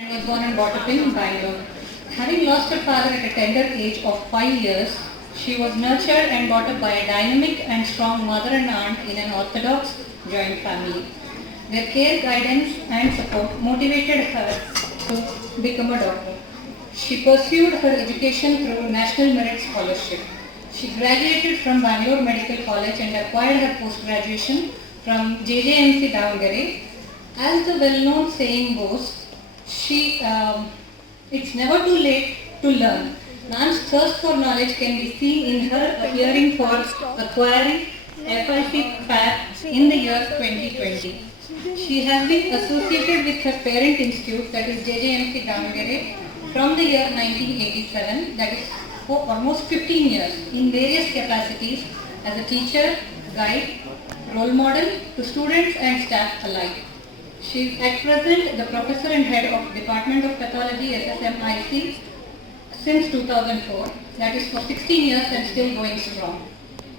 and was born and brought up in Bangalore. Having lost her father at a tender age of 5 years, she was nurtured and brought up by a dynamic and strong mother and aunt in an orthodox joint family. Their care, guidance and support motivated her to become a doctor. She pursued her education through National Merit Scholarship. She graduated from Bangalore Medical College and acquired her post-graduation from JJMC Davangere. As the well-known saying goes, it's never too late to learn. Nan's thirst for knowledge can be seen in her appearing for acquiring FIC FAB in the year 2020. She has been associated with her parent institute, that is JJMC Davangere, from the year 1987, that is for almost 15 years, in various capacities as a teacher, guide, role model to students and staff alike. She is at present the professor and head of Department of Pathology SSMIC since 2004, that is for 16 years and still going strong.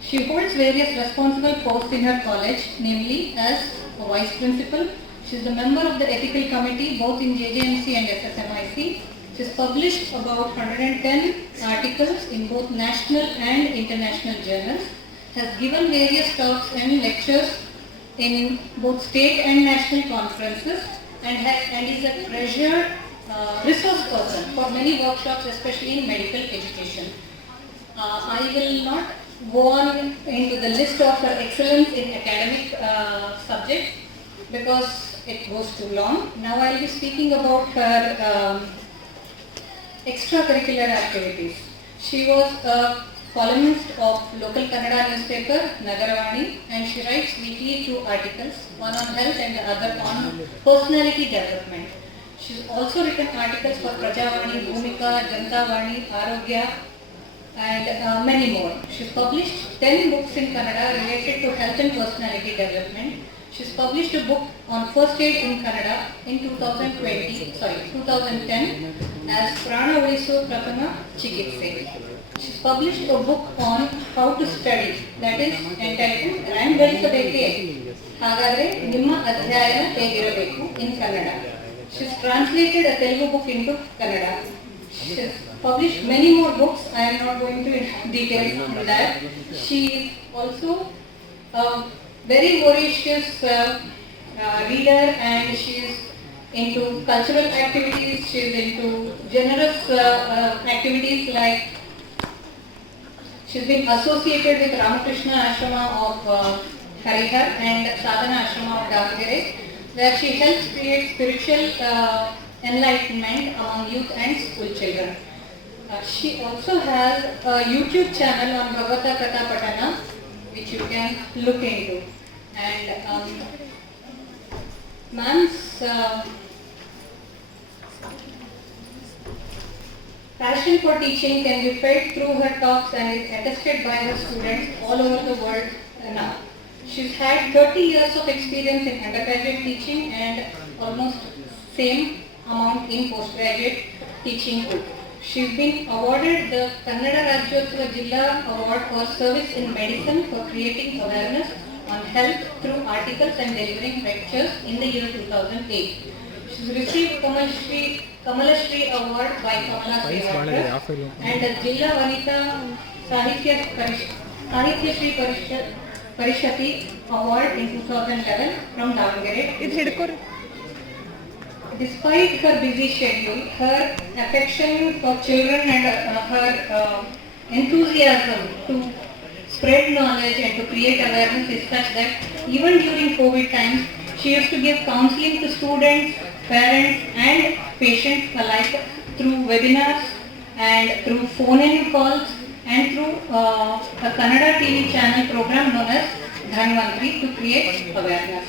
She holds various responsible posts in her college, namely as a vice principal. She is the member of the ethical committee both in JJMC and SSMIC. She has published about 110 articles in both national and international journals, has given various talks and lectures in both state and national conferences, and is a treasured resource person for many workshops, especially in medical education. I will not go on into the list of her excellence in academic subjects because it goes too long. Now I will be speaking about her extracurricular activities. She was a columnist of local Kannada newspaper Nagaravani, and she writes weekly 2 articles, one on health and the other on personality development. She's also written articles for Prajavani, Bhumika, Jantavani, Arogya and many more. She's published 10 books in Kannada related to health and personality development. She's published a book on first aid in Kannada in 2010 as Prana Ulisu Prathama Chikitse. She's published a book on how to study, that is entitled Rank ಗಳಿಸಬೇಕೆ ಹಾಗಾದ್ರೆ ನಿಮ್ಮ ಅಧ್ಯಯನ ಹೇಗಿರಬೇಕು in Kannada. She's translated a Telugu book into Kannada. She's published many more books. I am not going to detail on that. She is also a very voracious reader, and she is into cultural activities. She is into generous activities like she's been associated with Ramakrishna Ashrama of Harihar and Sadhana Ashrama of Davangere, where she helps create spiritual enlightenment among youth and school children. She also has a YouTube channel on Bhagavata Katha Patana, which you can look into. And ma'am's passion for teaching can be felt through her talks and is attested by her students all over the world now. She's had 30 years of experience in undergraduate teaching and almost same amount in postgraduate teaching too. She's been awarded the Kannada Rajyotsava Jilla Award for service in medicine for creating awareness on health through articles and delivering lectures in the year 2008. She's received Kamala Shri Award by Kamala Sevakar and the Jilla Vanita Sahitya Shri Parishati Award in 2011 from Davangere. Despite her busy schedule, her affection for children and her enthusiasm to spread knowledge and to create awareness is such that even during COVID times, she used to give counseling to students, parents and patients alike through webinars and through phone-in calls and through a Kannada TV channel program known as Dhanvantri to create awareness.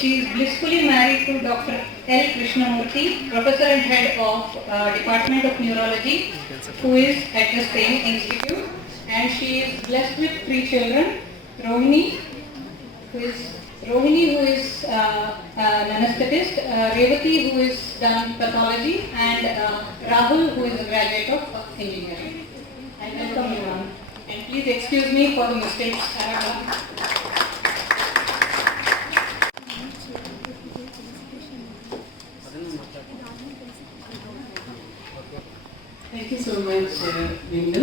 She is blissfully married to Dr. L. Krishnamurthy, Professor and Head of Department of Neurology, who is at the same institute, and she is blessed with 3 children, Rohini, who is an anesthetist, Revati, who is done pathology, and Rahul, who is a graduate of engineering. And welcome you, ma'am. And please excuse me for the mistakes I have done. Thank you so much, Bindu.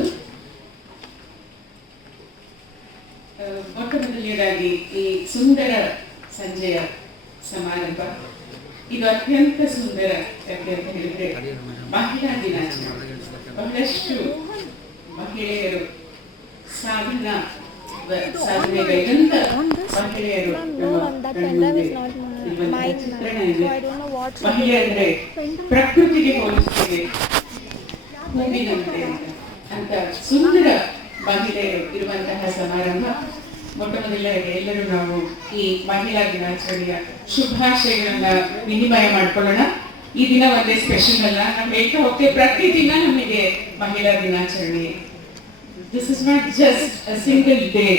ಮೊಟ್ಟ ಮೊದಲನೇದಾಗಿ ಈ ಸುಂದರ ಸಂಜೆಯ ಸಮಾರಂಭ ಇದು ಅತ್ಯಂತ ಸುಂದರ ಯಾಕೆ ಅಂತ ಹೇಳಿದ್ರೆ ಮಹಿಳಾ ದಿನಾಚರಣೆ. ಬಹಳಷ್ಟು ಮಹಿಳೆಯರು ಸಾಧನೆಗೈದಂತ ಮಹಿಳೆಯರು ಚಿತ್ರಣ ಇದೆ. ಮಹಿಳೆ ಅಂದ್ರೆ ಪ್ರಕೃತಿಗೆ ಹೋಲಿಸ್ತೇವೆ ಹೂವಿನಂತೆ ಅಂತ ಸುಂದರ ಮಹಿಳೆಯರು ಇರುವಂತಹ ಸಮಾರಂಭ. ಮೊಟ್ಟ ಮೊದಲಿಗೆ ಎಲ್ಲರೂ ನಾವು ಈ ಮಹಿಳಾ ದಿನಾಚರಣೆಯ ಶುಭಾಶಯಗಳನ್ನ ವಿನಿಮಯ ಮಾಡ್ಕೊಳ್ಳೋಣ. ಈ ದಿನ ಒಂದೇ ಸ್ಪೆಷಲ್ ಅಲ್ಲ, ನಾವು ಹೇಳ್ತಾ ಹೋಗ್ತೇವೆ ಪ್ರತಿ ದಿನ ನಮಗೆ ಮಹಿಳಾ ದಿನಾಚರಣೆ. This is not just a single day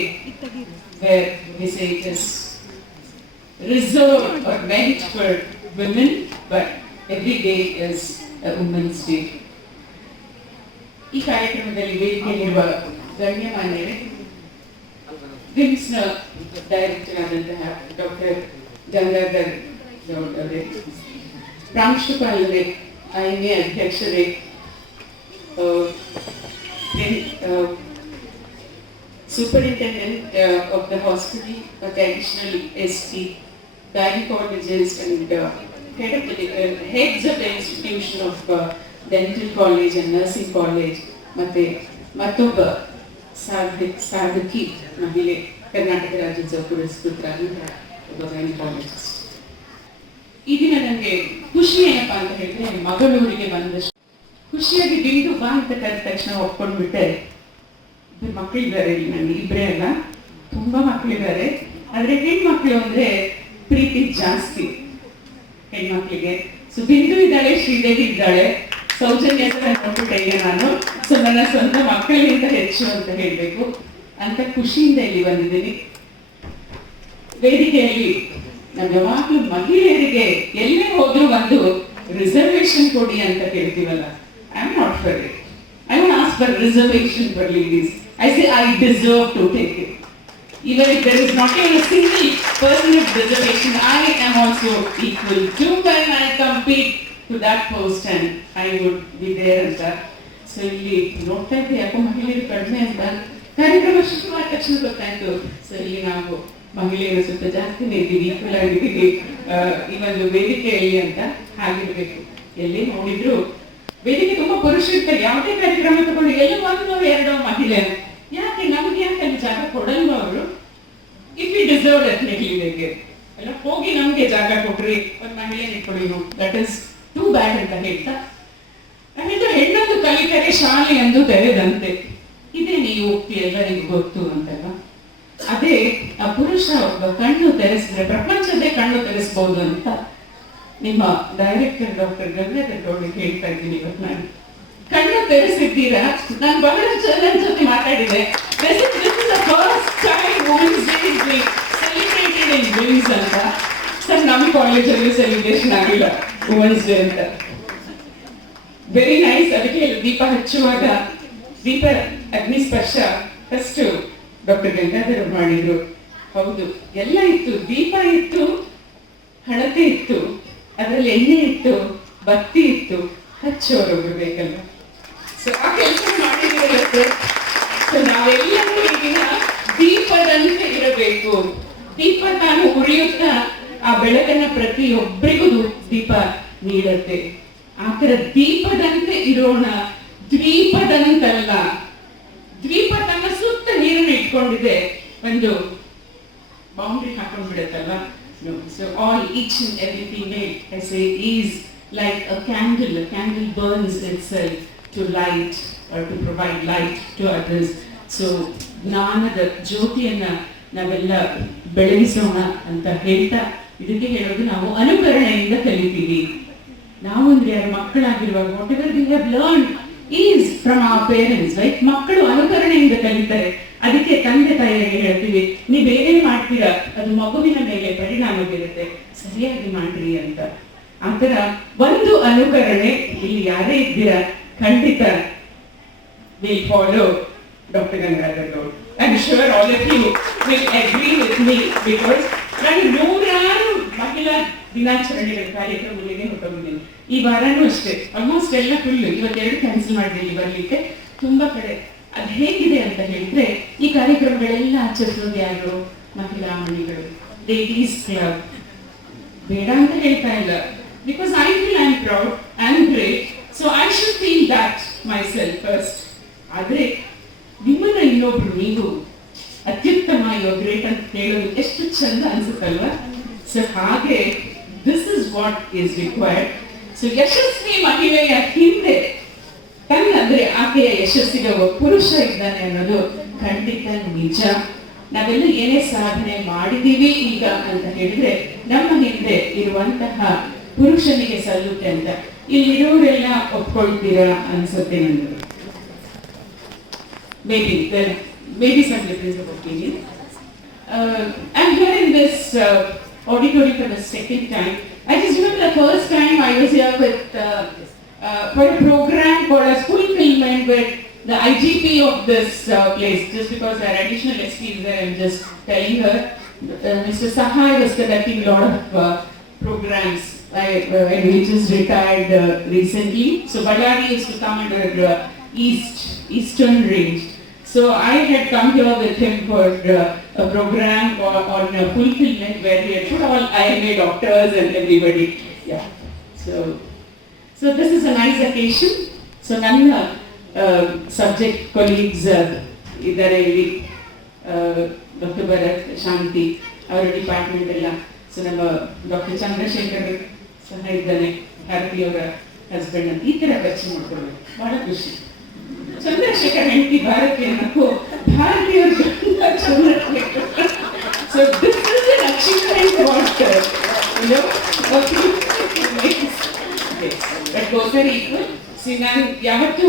where we say it is reserved or meant for women, but every day is a women's day. ಈ ಕಾರ್ಯಕ್ರಮದಲ್ಲಿ ವೇದಿಕೆಯಲ್ಲಿರುವ ಗಣ್ಯಮಾನ್ಯರೇ, ವಿಮ್ಸ್ನ ಡೈರೆಕ್ಟರ್ ಆದಂತಹ ಡಾಕ್ಟರ್ ಗಂಗಾಧರ್ ಗೌಡ್ ಅವರೇ, ಪ್ರಾಂಶುಪಾಲರೇ, ಐಎಂಎ ಅಧ್ಯಕ್ಷರೇ, superintendent of the hospital, additional ST, gynecologist and heads of the institution of dental college and nursing college, ಮತ್ತೆ ಮತ್ತೊಬ್ಬ ಸಾಧಕಿ ಮಹಿಳೆ, ಕರ್ನಾಟಕ ರಾಜ್ಯೋತ್ಸವ ಪುರಸ್ಕೃತರಾದಂತಹ ಒಬ್ಬ gynaecologist. ಈ ದಿನ ನನಗೆ ಖುಷಿ ಏನಪ್ಪಾ ಅಂತ ಹೇಳಿದ್ರೆ, ಮಗಳೂರಿಗೆ ಬಂದಷ್ಟು ಖುಷಿಯಾಗಿ ಬಿಂದು ಬಾ ಅಂತ ಕರೆದ ತಕ್ಷಣ ಒಪ್ಕೊಂಡ್ಬಿಟ್ಟೆ. ಮಕ್ಕಳಿದ್ದಾರೆ, ಇಲ್ಲಿ ನನಗೆ ಇಬ್ಬರೇ ಅಲ್ಲ, ತುಂಬಾ ಮಕ್ಕಳಿದ್ದಾರೆ. ಆದ್ರೆ ಹೆಣ್ಮಕ್ಳು ಅಂದ್ರೆ ಪ್ರೀತಿ ಜಾಸ್ತಿ ಹೆಣ್ಮಕ್ಳಿಗೆ. ಸೊ ಬಿಂದು ಇದ್ದಾಳೆ, ಶ್ರೀದೇವಿ ಇದ್ದಾಳೆ, ಸೌಜನ್ಯ ನೋಡ್ಬಿಟ್ಟೆ ಈಗ ನಾನು. ಸೊ ನನ್ನ ಸ್ವಂತ ಮಕ್ಕಳಿಗಿಂತ ಹೆಚ್ಚು ಅಂತ ಹೇಳ್ಬೇಕು ಅಂತ ಖುಷಿಯಿಂದ ಇಲ್ಲಿ ಬಂದಿದ್ದೀನಿ. ವೇದಿಕೆಯಲ್ಲಿ ನಾವು ಯಾವಾಗಲೂ ಮಹಿಳೆಯರಿಗೆ ಎಲ್ಲೇ ಹೋದ್ರೂ ಒಂದು ರಿಸರ್ವೇಶನ್ ಕೊಡಿ ಅಂತ ಕೇಳ್ತೀವಲ್ಲ. I am not for it. I don't ask for reservation for ladies. I say I deserve to take it. Even if there is not even a single person of reservation, I am also equal to when I compete to that post and I would be there ಅಂತ. So ಇಲ್ಲಿ ನೋಡ್ತಾ ಇದ್ದೆ ಯಾಕೋ ಮಹಿಳೆಯರು ಕಡಿಮೆ ಅಂತ. ಕಾರ್ಯಕ್ರಮ ಶುರುವಾದ ತಕ್ಷಣ ಗೊತ್ತಾಯ್ತು. ಸೊ ಇಲ್ಲಿ ನಾವು ಮಹಿಳೆಯರು ಸ್ವಲ್ಪ ಜಾಸ್ತಿನೇ ಇದ್ದೀವಿ, ಈಕ್ವಲ್ ಆಗಿದ್ದೀವಿ ಈ ಒಂದು ವೇದಿಕೆಯಲ್ಲಿ ಅಂತ. ಹಾಗಿರ್ಬೇಕು. ಎಲ್ಲಿ ನೋಡಿದ್ರು ವೇದಿಕೆ ತುಂಬಾ ಪುರುಷರು ಇರ್ತಾರೆ. ಯಾವುದೇ ಕಾರ್ಯಕ್ರಮ ತಗೊಂಡು ಎಲ್ಲ ಒಂದು ಎರಡೋ ಮಹಿಳೆ. ಯಾಕೆ ನಮ್ಗೆ ಯಾಕೆ ಅಲ್ಲಿ ಜಾಗ ಕೊಡಲ್ವ ಅವರು? ಇಫ್ ಯು ಡಿಸರ್ವ್ ಡೆಫಿನೆಟ್ಲಿ ಬೇಕೆ ಎಲ್ಲ ಹೋಗಿ ನಮ್ಗೆ ಜಾಗ ಕೊಟ್ರಿ, ಒಂದು ಮಹಿಳೆ ಇಟ್ಕೊಳ್ಳಿ, ದಟ್ ಇಸ್ ಟೂ ಬ್ಯಾಡ್ ಅಂತ ಹೇಳ್ತಾ ನಾನಿದು ಹೆಣ್ಣೊಂದು ಕಲಿತರೆ ಶಾಲೆ ಎಂದು ತೆರೆದಂತೆ. ಇದೇ ನೀವು ಎಲ್ಲರಿಗೂ ಗೊತ್ತು ಅಂತಲ್ಲ. ಅದೇ ಆ ಪುರುಷ ಒಬ್ಬ ಕಣ್ಣು ತೆರೆಸಿದ್ರೆ ಪ್ರಪಂಚದೇ ಕಣ್ಣು ತೆರೆಸಬಹುದು ಅಂತ ನಿಮ್ಮ ಡೈರೆಕ್ಟರ್ ಡಾಕ್ಟರ್ ಗಂಗಾಧರ್ ಗೌಡ್ರಿಗೆ ಹೇಳ್ತಾ ಇದ್ದೀನಿ. ಇವತ್ತು ನಾನು ಕಣ್ಣು ತೆರೆಸಿದ್ದೀರಾ. ನಾನು ಬಹಳಷ್ಟು ಜನರ ಜೊತೆ ಮಾತಾಡಿದೆ. This is the first time Women's Day is being celebrated in WIMS ಅಂತ. ಸರ್ ನಮ್ಮ ಕಾಲೇಜಲ್ಲಿ ಸೆಲೆಬ್ರೇಷನ್ ಆಗಿಲ್ಲ ವುಮೆನ್ಸ್ ಡೇ ಅಂತ. Very nice. ಅದಕ್ಕೆ ದೀಪ ಹಚ್ಚುವಾಗ ದೀಪ ಅಗ್ನಿಸ್ಪರ್ಶ ಫಸ್ಟ್ ಡಾಕ್ಟರ್ ಗಂಗಾಧರ್ ಮಾಡಿದ್ರು. ಹೌದು, ಎಲ್ಲ ಇತ್ತು, ದೀಪ ಇತ್ತು, ಹಣತೆ ಇತ್ತು, ಅದರಲ್ಲಿ ಎಣ್ಣೆ ಇತ್ತು, ಬತ್ತಿ ಇತ್ತು, ಹಚ್ಚೋರೊಬ್ರು ಬೇಕಲ್ಲ. ಸೊ ಆ ಕೆಲಸ ಮಾಡಿದ್ರೆ ನಾವೆಲ್ಲರೂ ಈಗಿನ ದೀಪದಂತೆ ಇರಬೇಕು. ದೀಪ ತಾನು ಉರಿಯುತ್ತಾ ಆ ಬೆಳಕನ್ನ ಪ್ರತಿಯೊಬ್ಬರಿಗೂ ದೀಪ ನೀಡುತ್ತೆ. ಆ ತರ ದೀಪದಂತೆ ಇರೋಣ, ದ್ವೀಪದಂತಲ್ಲ. ದ್ವೀಪ ತನ್ನ ಸುತ್ತ ನೀರನ್ನು ಇಟ್ಕೊಂಡಿದೆ, ಒಂದು boundary ಹಾಕೊಂಡ್ಬಿಡುತ್ತಲ್ಲ. No. So each and every female, I say, is like a candle. A candle burns itself to light or to provide light to others. So ಜ್ಞಾನದ ಜ್ಯೋತಿಯನ್ನ ನಾವೆಲ್ಲ ಬೆಳಗಿಸೋಣ ಅಂತ ಹೇಳ್ತಾ, ಇದಕ್ಕೆ ಹೇಳೋದು ನಾವು ಅನುಕರಣೆಯಿಂದ ಕಲಿತೀವಿ. ನಾವು ಅಂದ್ರೆ ಯಾರು ಮಕ್ಕಳಾಗಿರುವಾಗ whatever we have learned is from our parents, right? ಮಕ್ಕಳು ಅನುಕರಣೆಯಿಂದ ಕಲಿತಾರೆ. ಅದಕ್ಕೆ ತಂದೆ ತಾಯಿಗೆ ಹೇಳ್ತೀವಿ, ನೀವು ಬೇರೆ ಮಾಡ್ತೀರಾ, ಅದು ಮಗುವಿನ ಮೇಲೆ ಪರಿಣಾಮ ಬೀರುತ್ತೆ, ಸರಿಯಾಗಿ ಮಾಡ್ರಿ ಅಂತ. ಆತರ ಒಂದು ಅನುಕರಣೆ ಇಲ್ಲಿ ಯಾರೇ ಇದ್ದೀರಾ ಖಂಡಿತ will follow doctor Gangadhar Goud. I am sure all of you will agree with me, because ನಾನು ನೂರಾರು ಮಹಿಳಾ ದಿನಾಚರಣೆಗಳ ಕಾರ್ಯಕ್ರಮಗಳಿಗೆ ಹೊರಟೋಗಿದ್ದೀನಿ. ಈ ವಾರನೂ ಅಷ್ಟೇ ಆಲ್ಮೋಸ್ಟ್ ಎಲ್ಲ ಫುಲ್. ಇವತ್ತೆರಡು ಕ್ಯಾನ್ಸಲ್ ಮಾಡಿದ್ದೀನಿ ಬರ್ಲಿಕ್ಕೆ. ತುಂಬಾ ಕಡೆ ಅದು ಹೇಗಿದೆ ಅಂತ ಹೇಳಿದ್ರೆ, ಈ ಕಾರ್ಯಕ್ರಮಗಳೆಲ್ಲ ಆಚರಿಸೋದು ಯಾರು? ಮಹಿಳಾ ಮಣಿಗಳು, ಲೇಡೀಸ್ ಕ್ಲಬ್. ಬೇಡ ಅಂತ ಹೇಳ್ತಾ ಇಲ್ಲ, because I feel I am proud, I am great, so I should feel that my self first. ಆದ್ರೆ ನಿಮ್ಮನ್ನ ಇನ್ನೊಬ್ರು ನೀವು ಅತ್ಯುತ್ತಮ, ಯೋ ಗ್ರೇಟ್ ಅಂತ ಹೇಳೋದು ಎಷ್ಟು ಚಂದ ಅನ್ಸುತ್ತಲ್ವಾ? ಸೊ ಹಾಗೆ this is what is required. So ಯಶಸ್ವಿ ಮಹಿಳೆಯ ಹಿಂದೆ ತನ್ನಂದ್ರೆ ಆಕೆಯ ಯಶಸ್ಸಿಗೆ ಒಬ್ಬ ಪುರುಷ ಇದ್ದಾನೆ ಅನ್ನೋದು ಖಂಡಿತ ನಿಜ. ನಾವೆಲ್ಲ ಏನೇ ಸಾಧನೆ ಮಾಡಿದೀವಿ ಈಗ ಅಂತ ಹೇಳಿದ್ರೆ ನಮ್ಮ ಹಿಂದೆ ಇರುವಂತಹ ಪುರುಷನಿಗೆ ಸಲ್ಲುತ್ತೆ ಅಂತ ಇಲ್ಲಿರೋರೆಲ್ಲ ಒಪ್ಕೊಳ್ತೀರಾ ಅನ್ಸುತ್ತೆ ನನಗೆ. maybe some difference of opinion. I'm here in this auditorium for the second time. I just remember the first time I was here with for a program called as Fulfillment with the IGP of this place. Just because there are additional SPs there, I'm just telling her. Mr. Sahai was conducting a lot of programs. And he just retired recently. So Ballari used to come under Eastern Range. So I had come here with him for a program on fulfillment where he had put all IMA doctors and everybody. Yeah. So this is a nice occasion. So ನನ್ನ subject colleagues ಇದ್ದಾರೆ ಇಲ್ಲಿ, doctor Bharat, ಶಾಂತಿ ಅವರ department ಎಲ್ಲ. So ನಮ್ಮ doctor Chandrashekhar ಸಹ ಇದ್ದಾನೆ, ಭಾರತಿ ಅವರ husband ಅಂತ. ಈ ತರ ಪರಿಚಯ ಮಾಡ್ಕೊಳ್ಬೇಕು, ಬಹಳ ಖುಷಿ. ಚಂದ್ರಶೇಖರ್ ಹೆಂಡತಿ ಭಾರತಿ ಅನ್ನಕ್ಕೂ ಭಾರತೀಯರು Chandrashekar. So this is an achievement what that goes are equal. See, ನಾನು ಯಾವತ್ತೂ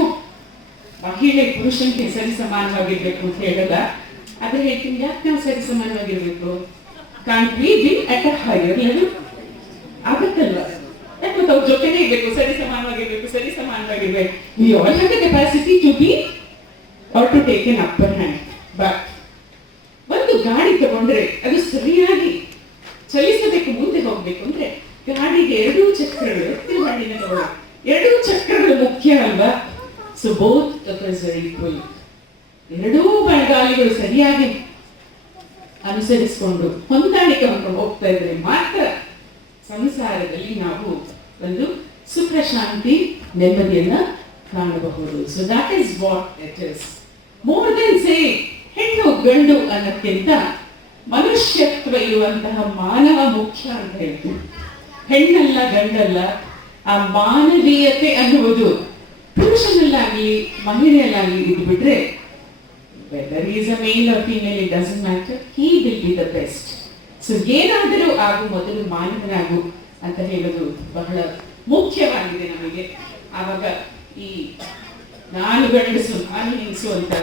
ಮಹಿಳೆ ಪುರುಷನಿಗೆ ಸರಿ ಸಮಾನವಾಗಿರ್ಬೇಕು ಅಂತ ಹೇಳಲ್ಲ. ಆದ್ರೆ ಹೇಳ್ತೀನಿ, ಯಾಕೆ ನಾವು ಸರಿ ಸಮಾನವಾಗಿರ್ಬೇಕು? Can't we be at a higher level? ಆಗತ್ತಲ್ವಾ? ಯಾಕೆ ಅವ್ರ ಜೊತೆನೇ ಇರ್ಬೇಕು, ಸರಿ ಸಮಾನವಾಗಿರ್ಬೇಕು. We all have the capacity to be or to take an upper hand. But ಒಂದು ಗಾಡಿ ತಗೊಂಡ್ರೆ ಅದು ಸರಿಯಾಗಿ ಚಲಿಸಬೇಕು, ಮುಂದೆ ಹೋಗ್ಬೇಕು ಅಂದ್ರೆ ಗಾಡಿಗೆ ಎರಡೂ ಚಕ್ರಗಳು, ಗಾಡಿನ ತಗೊಳ್ಳ ಎರಡೂ ಚಕ್ರಗಳು ಮುಖ್ಯ ಅಲ್ವಾ? So both of us are equal. ಎರಡೂ ಬಲಗಾಲಿಗಳು ಸರಿಯಾಗಿ ಅನುಸರಿಸಿಕೊಂಡು ಹೊಂದಾಣಿಕೆ ಹೊಂದ್ಕೊಂಡು ಹೋಗ್ತಾ ಇದ್ರೆ ಮಾತ್ರ ಸಂಸಾರದಲ್ಲಿ ನಾವು ಒಂದು ಸುಖ, ಶಾಂತಿ, ನೆಮ್ಮದಿಯನ್ನ ಕಾಣಬಹುದು. So that is what it is. More than say ಹೆಣ್ಣು ಗಂಡು ಅನ್ನೋಕ್ಕಿಂತ ಮನುಷ್ಯತ್ವ ಇರುವಂತಹ ಮಾನವ ಮುಖ್ಯ ಅಂತ ಹೇಳ್ತೀವಿ. ಹೆಣ್ಣಲ್ಲ ಗಂಡಲ್ಲ, ಆ ಮಾನವೀಯತೆ ಅನ್ನುವುದು ಪುರುಷನಲ್ಲಾಗಲಿ ಮಹಿಳೆಯಲ್ಲಾಗಲಿ ಇದ್ಬಿಟ್ರೆ, whether is a male or female, it doesn't matter, he will be the best. So ಏನಾದರೂ ಆಗು ಮೊದಲು ಮಾನವನಾಗು ಅಂತ ಹೇಳೋದು ಬಹಳ ಮುಖ್ಯವಾಗಿದೆ ನಮಗೆ. ಆವಾಗ ಈ ನಾನು ಗಂಡಸು ನಾನು ಹೆಂಗಸು ಅಂತ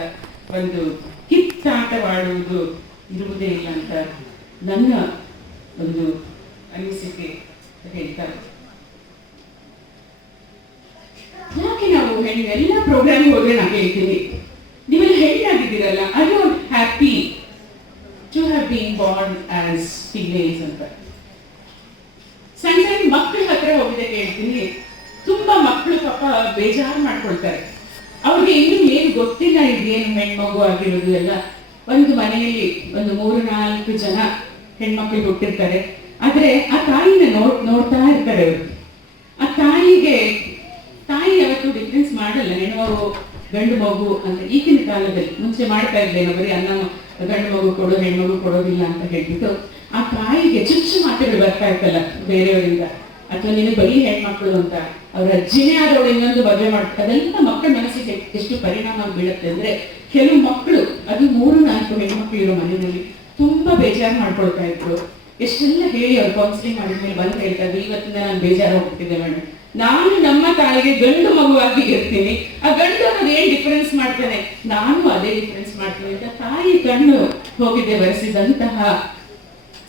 ಒಂದು ಕಿತ್ತಾಟವಾಡುವುದು ಇರುವುದೇ ಇಲ್ಲ ಅಂತ ನನ್ನ ಒಂದು ಅನಿಸಿಕೆ ಹೇಳ್ತಾರೆ. ಯಾಕೆ ನಾವು ಎಲ್ಲ ಪ್ರೋಗ್ರಾಮ್ ಹೋದ್ರೆ ನಾವು ಹೇಳ್ತೀವಿ, ನೀವೆಲ್ಲ ಹೆಣ್ಣಾಗಿದ್ದೀರಲ್ಲ, I am happy to have been born as females ಅಂತ. ಸಣ್ಣ ಮಕ್ಕಳ ಹತ್ರ ಹೋಗಿದೆ ಹೇಳ್ತೀನಿ, ತುಂಬಾ ಮಕ್ಕಳು ಪಾಪ ಬೇಜಾರು ಮಾಡ್ಕೊಳ್ತಾರೆ. ಅವ್ರಿಗೆ ಇನ್ನೂ ಏನು ಗೊತ್ತಿಲ್ಲ, ಇದೇನು ಹೆಣ್ಮಗು ಆಗಿರೋದು ಎಲ್ಲ. ಒಂದು ಮನೆಯಲ್ಲಿ ಒಂದು 3-4 ಜನ ಹೆಣ್ಮಕ್ಳು ಹುಟ್ಟಿರ್ತಾರೆ. ಆದ್ರೆ ಆ ತಾಯಿನ ನೋಡ್ತಾ ಇರ್ತಾರೆ ಅವರು. ಆ ತಾಯಿ ಯಾವತ್ತೂ ಡಿಫ್ರೆನ್ಸ್ ಮಾಡಲ್ಲ, ಹೆಣ್ಮಗು ಗಂಡು ಮಗು ಅಂತ. ಈಗಿನ ಕಾಲದಲ್ಲಿ ಮುಂಚೆ ಮಾಡ್ತಾ ಇದ್ದೇನೆ, ಬರೀ ಅನ್ನ ಗಂಡು ಮಗು ಕೊಡು ಹೆಣ್ಮಗು ಕೊಡೋದಿಲ್ಲ ಅಂತ ಹೇಳ್ಬಿಟ್ಟು ಆ ತಾಯಿಗೆ ಚುಚ್ಚು ಮಾತುಗಳು ಬರ್ತಾ ಇರ್ತಲ್ಲ ಬೇರೆಯವರಿಂದ, ಅಥವಾ ನೀನು ಬರೀ ಹೆಣ್ಮಕ್ಳು ಅಂತ. ಅವ್ರ ಅಜ್ಜಿನೇ ಆದವಳು ಇನ್ನೊಂದು ಮದುವೆ ಮಾಡ್ತಾರೆ. ಅದೆಲ್ಲ ಮಕ್ಕಳ ಮನಸ್ಸಿಗೆ ಎಷ್ಟು ಪರಿಣಾಮ ಬೀಳುತ್ತೆ ಅಂದ್ರೆ, ಕೆಲವು ಮಕ್ಕಳು, ಅದು 3-4 ಹೆಣ್ಮಕ್ಳು ಇರೋ ಮನೆಯಲ್ಲಿ ತುಂಬಾ ಬೇಜಾರು ಮಾಡ್ಕೊಳ್ತಾ ಇದ್ರು. ಎಷ್ಟೆಲ್ಲ ಹೇಳಿ ಅವ್ರು ಕೌನ್ಸಿಲಿಂಗ್ ಮಾಡಿದ್ಮೇಲೆ ಬಂದು ಹೇಳ್ತಾ ಇದ್ರು, ಇವತ್ತಿಂದ ನಾನು ಬೇಜಾರು ಹೋಗ್ತಿದ್ದೆ ಮೇಡಮ್, ನಾನು ನಮ್ಮ ತಾಯಿಗೆ ಗಂಡು ಮಗುವಾಗಿ ಇರ್ತೀನಿ, ಆ ಗಂಡು ಅನ್ನೋದು ಏನ್ ಡಿಫರೆನ್ಸ್ ಮಾಡ್ತೇನೆ, ನಾನು ಅದೇ ಡಿಫರೆನ್ಸ್ ಮಾಡ್ತೀನಿ ಅಂತ ತಾಯಿ ಕಣ್ಣು ಹೋಗಿದೆ ಬರೆಸಿದಂತಹ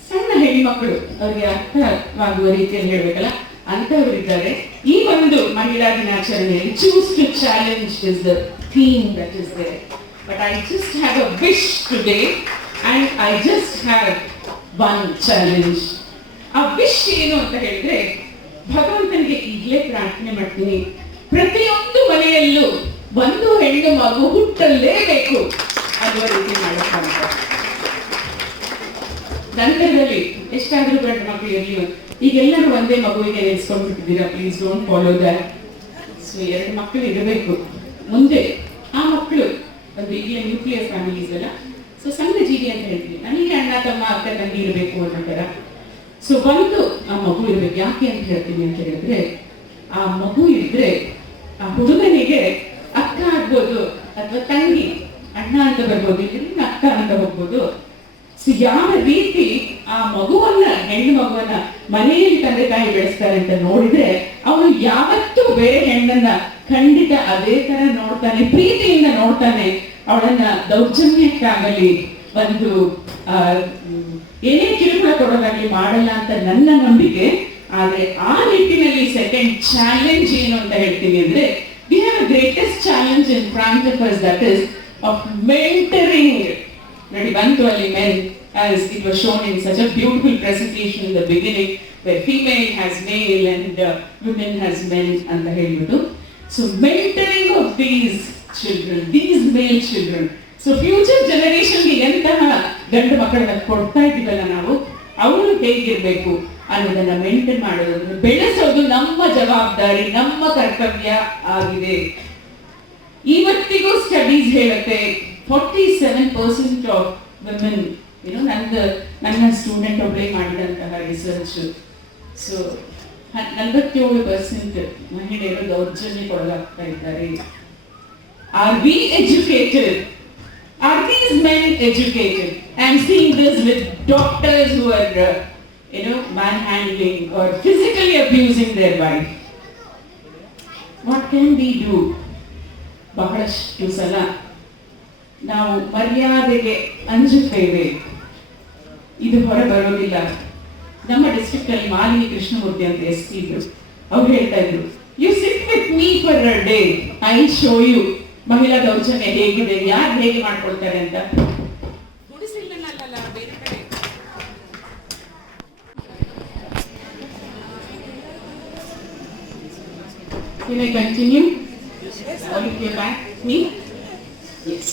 ಸಣ್ಣ ಹೆಣ್ಮಕ್ಳು, ಅವ್ರಿಗೆ ಅರ್ಥವಾಗುವ ರೀತಿಯಲ್ಲಿ ಹೇಳ್ಬೇಕಲ್ಲ, ಅಂತವರಿದ್ದಾರೆ. ಈ ಒಂದು ಮಹಿಳಾ ದಿನಾಚರಣೆಯಲ್ಲಿ choose to challenge is the theme that is there. But I just have a wish today, and I just have one challenge. ಆ ವಿಶ್ ಏನು ಅಂತ ಹೇಳಿದ್ರೆ, ಭಗವಂತನಿಗೆ ಈಗಲೇ ಪ್ರಾರ್ಥನೆ ಮಾಡ್ತೀನಿ, ಪ್ರತಿಯೊಂದು ಮನೆಯಲ್ಲೂ ಒಂದು ಹೆಣ್ಣು ಮಗು ಹುಟ್ಟಲೇಬೇಕು ಅನ್ನುವ ರೀತಿ ಮಾಡಬೇಕಂತ. ನಂತರದಲ್ಲಿ ಎಷ್ಟಾದ್ರೂ ಗಂಡು ಮಕ್ಕಳು ಇರಲಿ, ಈಗೆಲ್ಲರೂ ಒಂದೇ ಮಗುವಿಗೆ ನೆನೆಸ್ಕೊಂಡ್ಬಿಟ್ಟಿದ್ದೀರಾ, please don't follow that. So 2 ಮಕ್ಕಳು ಇರಬೇಕು. ಮುಂದೆ ಆ ಮಕ್ಕಳು ಒಂದು ಈಗಲೇ ನ್ಯೂಕ್ಲಿಯರ್ ಫ್ಯಾಮಿಲೀಸ್ ಅಲ್ಲ, ಸೊ ಸಣ್ಣ ಜೀವಿ ಅಂತ ಹೇಳ್ತೀವಿ, ನನಗೆ ಅಣ್ಣ ತಮ್ಮ ಅಕ್ಕ ತಂಗಿ ಇರಬೇಕು ಅನ್ನೋ ಥರ. ಸೊ ಒಂದು ಆ ಮಗು ಇರ್ಬೇಕು. ಯಾಕೆ ಅಂತ ಹೇಳ್ತೀನಿ ಅಂತ ಹೇಳಿದ್ರೆ, ಆ ಮಗು ಇದ್ರೆ ಆ ಹುಡುಗನಿಗೆ ಅಕ್ಕ ಆಗ್ಬೋದು ಅಥವಾ ತಂಗಿ, ಅಣ್ಣ ಅಂತ ಬರ್ಬೋದು, ಇಲ್ಲಿಂದ ಅಕ್ಕ ಅಂತ ಹೋಗ್ಬೋದು. ಸೊ ಯಾವ ರೀತಿ ಆ ಮಗುವನ್ನ, ಹೆಣ್ಣು ಮಗುವನ್ನ ಮನೆಯಲ್ಲಿ ತಂದೆ ತಾಯಿ ಬೆಳೆಸ್ತಾರೆ ಅಂತ ನೋಡಿದ್ರೆ, ಅವನು ಯಾವತ್ತೂ ಬೇರೆ ಹೆಣ್ಣನ್ನ ಖಂಡಿತ ಅದೇ ತರ ನೋಡ್ತಾನೆ, ಪ್ರೀತಿಯಿಂದ ನೋಡ್ತಾನೆ. ಅವಳನ್ನ ದೌರ್ಜನ್ಯಕ್ಕಾಗಲಿ ಒಂದು ಏನೇ ಕಿರುಕುಳ ಕೊಡೋದಾಗ್ಲಿ ಮಾಡಲ್ಲ ಅಂತ ನನ್ನ ನಂಬಿಕೆ. ಆದ್ರೆ ಆ ನಿಟ್ಟಿನಲ್ಲಿ ಸೆಕೆಂಡ್ ಚಾಲೆಂಜ್ ಏನು ಅಂತ ಹೇಳ್ತೀನಿ ಅಂದ್ರೆ, we have a greatest challenge in front of us, that is of mentoring. Ready, one to only men, as it was shown in such a beautiful presentation in the beginning, where female has male and women has men ಅಂತ ಹೇಳ್ಬಿಟ್ಟು. So mentoring of these children, these male children. So future generation ಗೆ ಎಂತಹ ಗಂಡು ಮಕ್ಕಳನ್ನ ಕೊಡ್ತಾ ಇದ್ದೀವಲ್ಲ ನಾವು, ಅವರು ಹೇಗಿರ್ಬೇಕು ಅನ್ನೋದನ್ನ ಮೇಂಟೈನ್ ಮಾಡೋದು, ಬೆಳೆಸೋದು ನಮ್ಮ ಜವಾಬ್ದಾರಿ, ನಮ್ಮ ಕರ್ತವ್ಯ ಆಗಿದೆ. ಇವತ್ತಿಗೂ ಸ್ಟಡೀಸ್ ಹೇಳುತ್ತೆ 47% ಆಫ್ ವಿಮೆನ್, ನನ್ನ ಸ್ಟೂಡೆಂಟ್ ಒಬ್ಬಳೇ ಮಾಡಿದಂತಹ ರಿಸರ್ಚ್. ಸೊ 47% ಮಹಿಳೆಯರು ದೌರ್ಜನ್ಯಕ್ಕೊಳಗಾಗ್ತಾ ಇದ್ದಾರೆ. Are we educated? Are these men educated? I am seeing this with doctors who are manhandling or physically abusing their wife. What can we do? ಬಹಳಷ್ಟು ಸಲ ನಾವು ಮರ್ಯಾದೆಗೆ ಅಂಜುತ್ತೇವೆ, ಇದು ಹೊರ ಬರೋದಿಲ್ಲ. ನಮ್ಮ ಡಿಸ್ಟ್ರಿಕ್ಟ್ ಅಲ್ಲಿ ಮಾಲಿನಿ ಕೃಷ್ಣಮೂರ್ತಿ ಅಂತ SP ಇದ್ರು, ಅವ್ರು ಹೇಳ್ತಾ ಇದ್ರು, you sit with me for a day, I show you ಮಹಿಳಾ ದೌರ್ಜನ್ಯ ಹೇಗಿದೆ, ಯಾರು ಹೇಗೆ ಮಾಡ್ಕೊಳ್ತಾರೆ ಅಂತ. ಬೇರೆ ಕಡೆ Can I continue? All of you back me? Yes.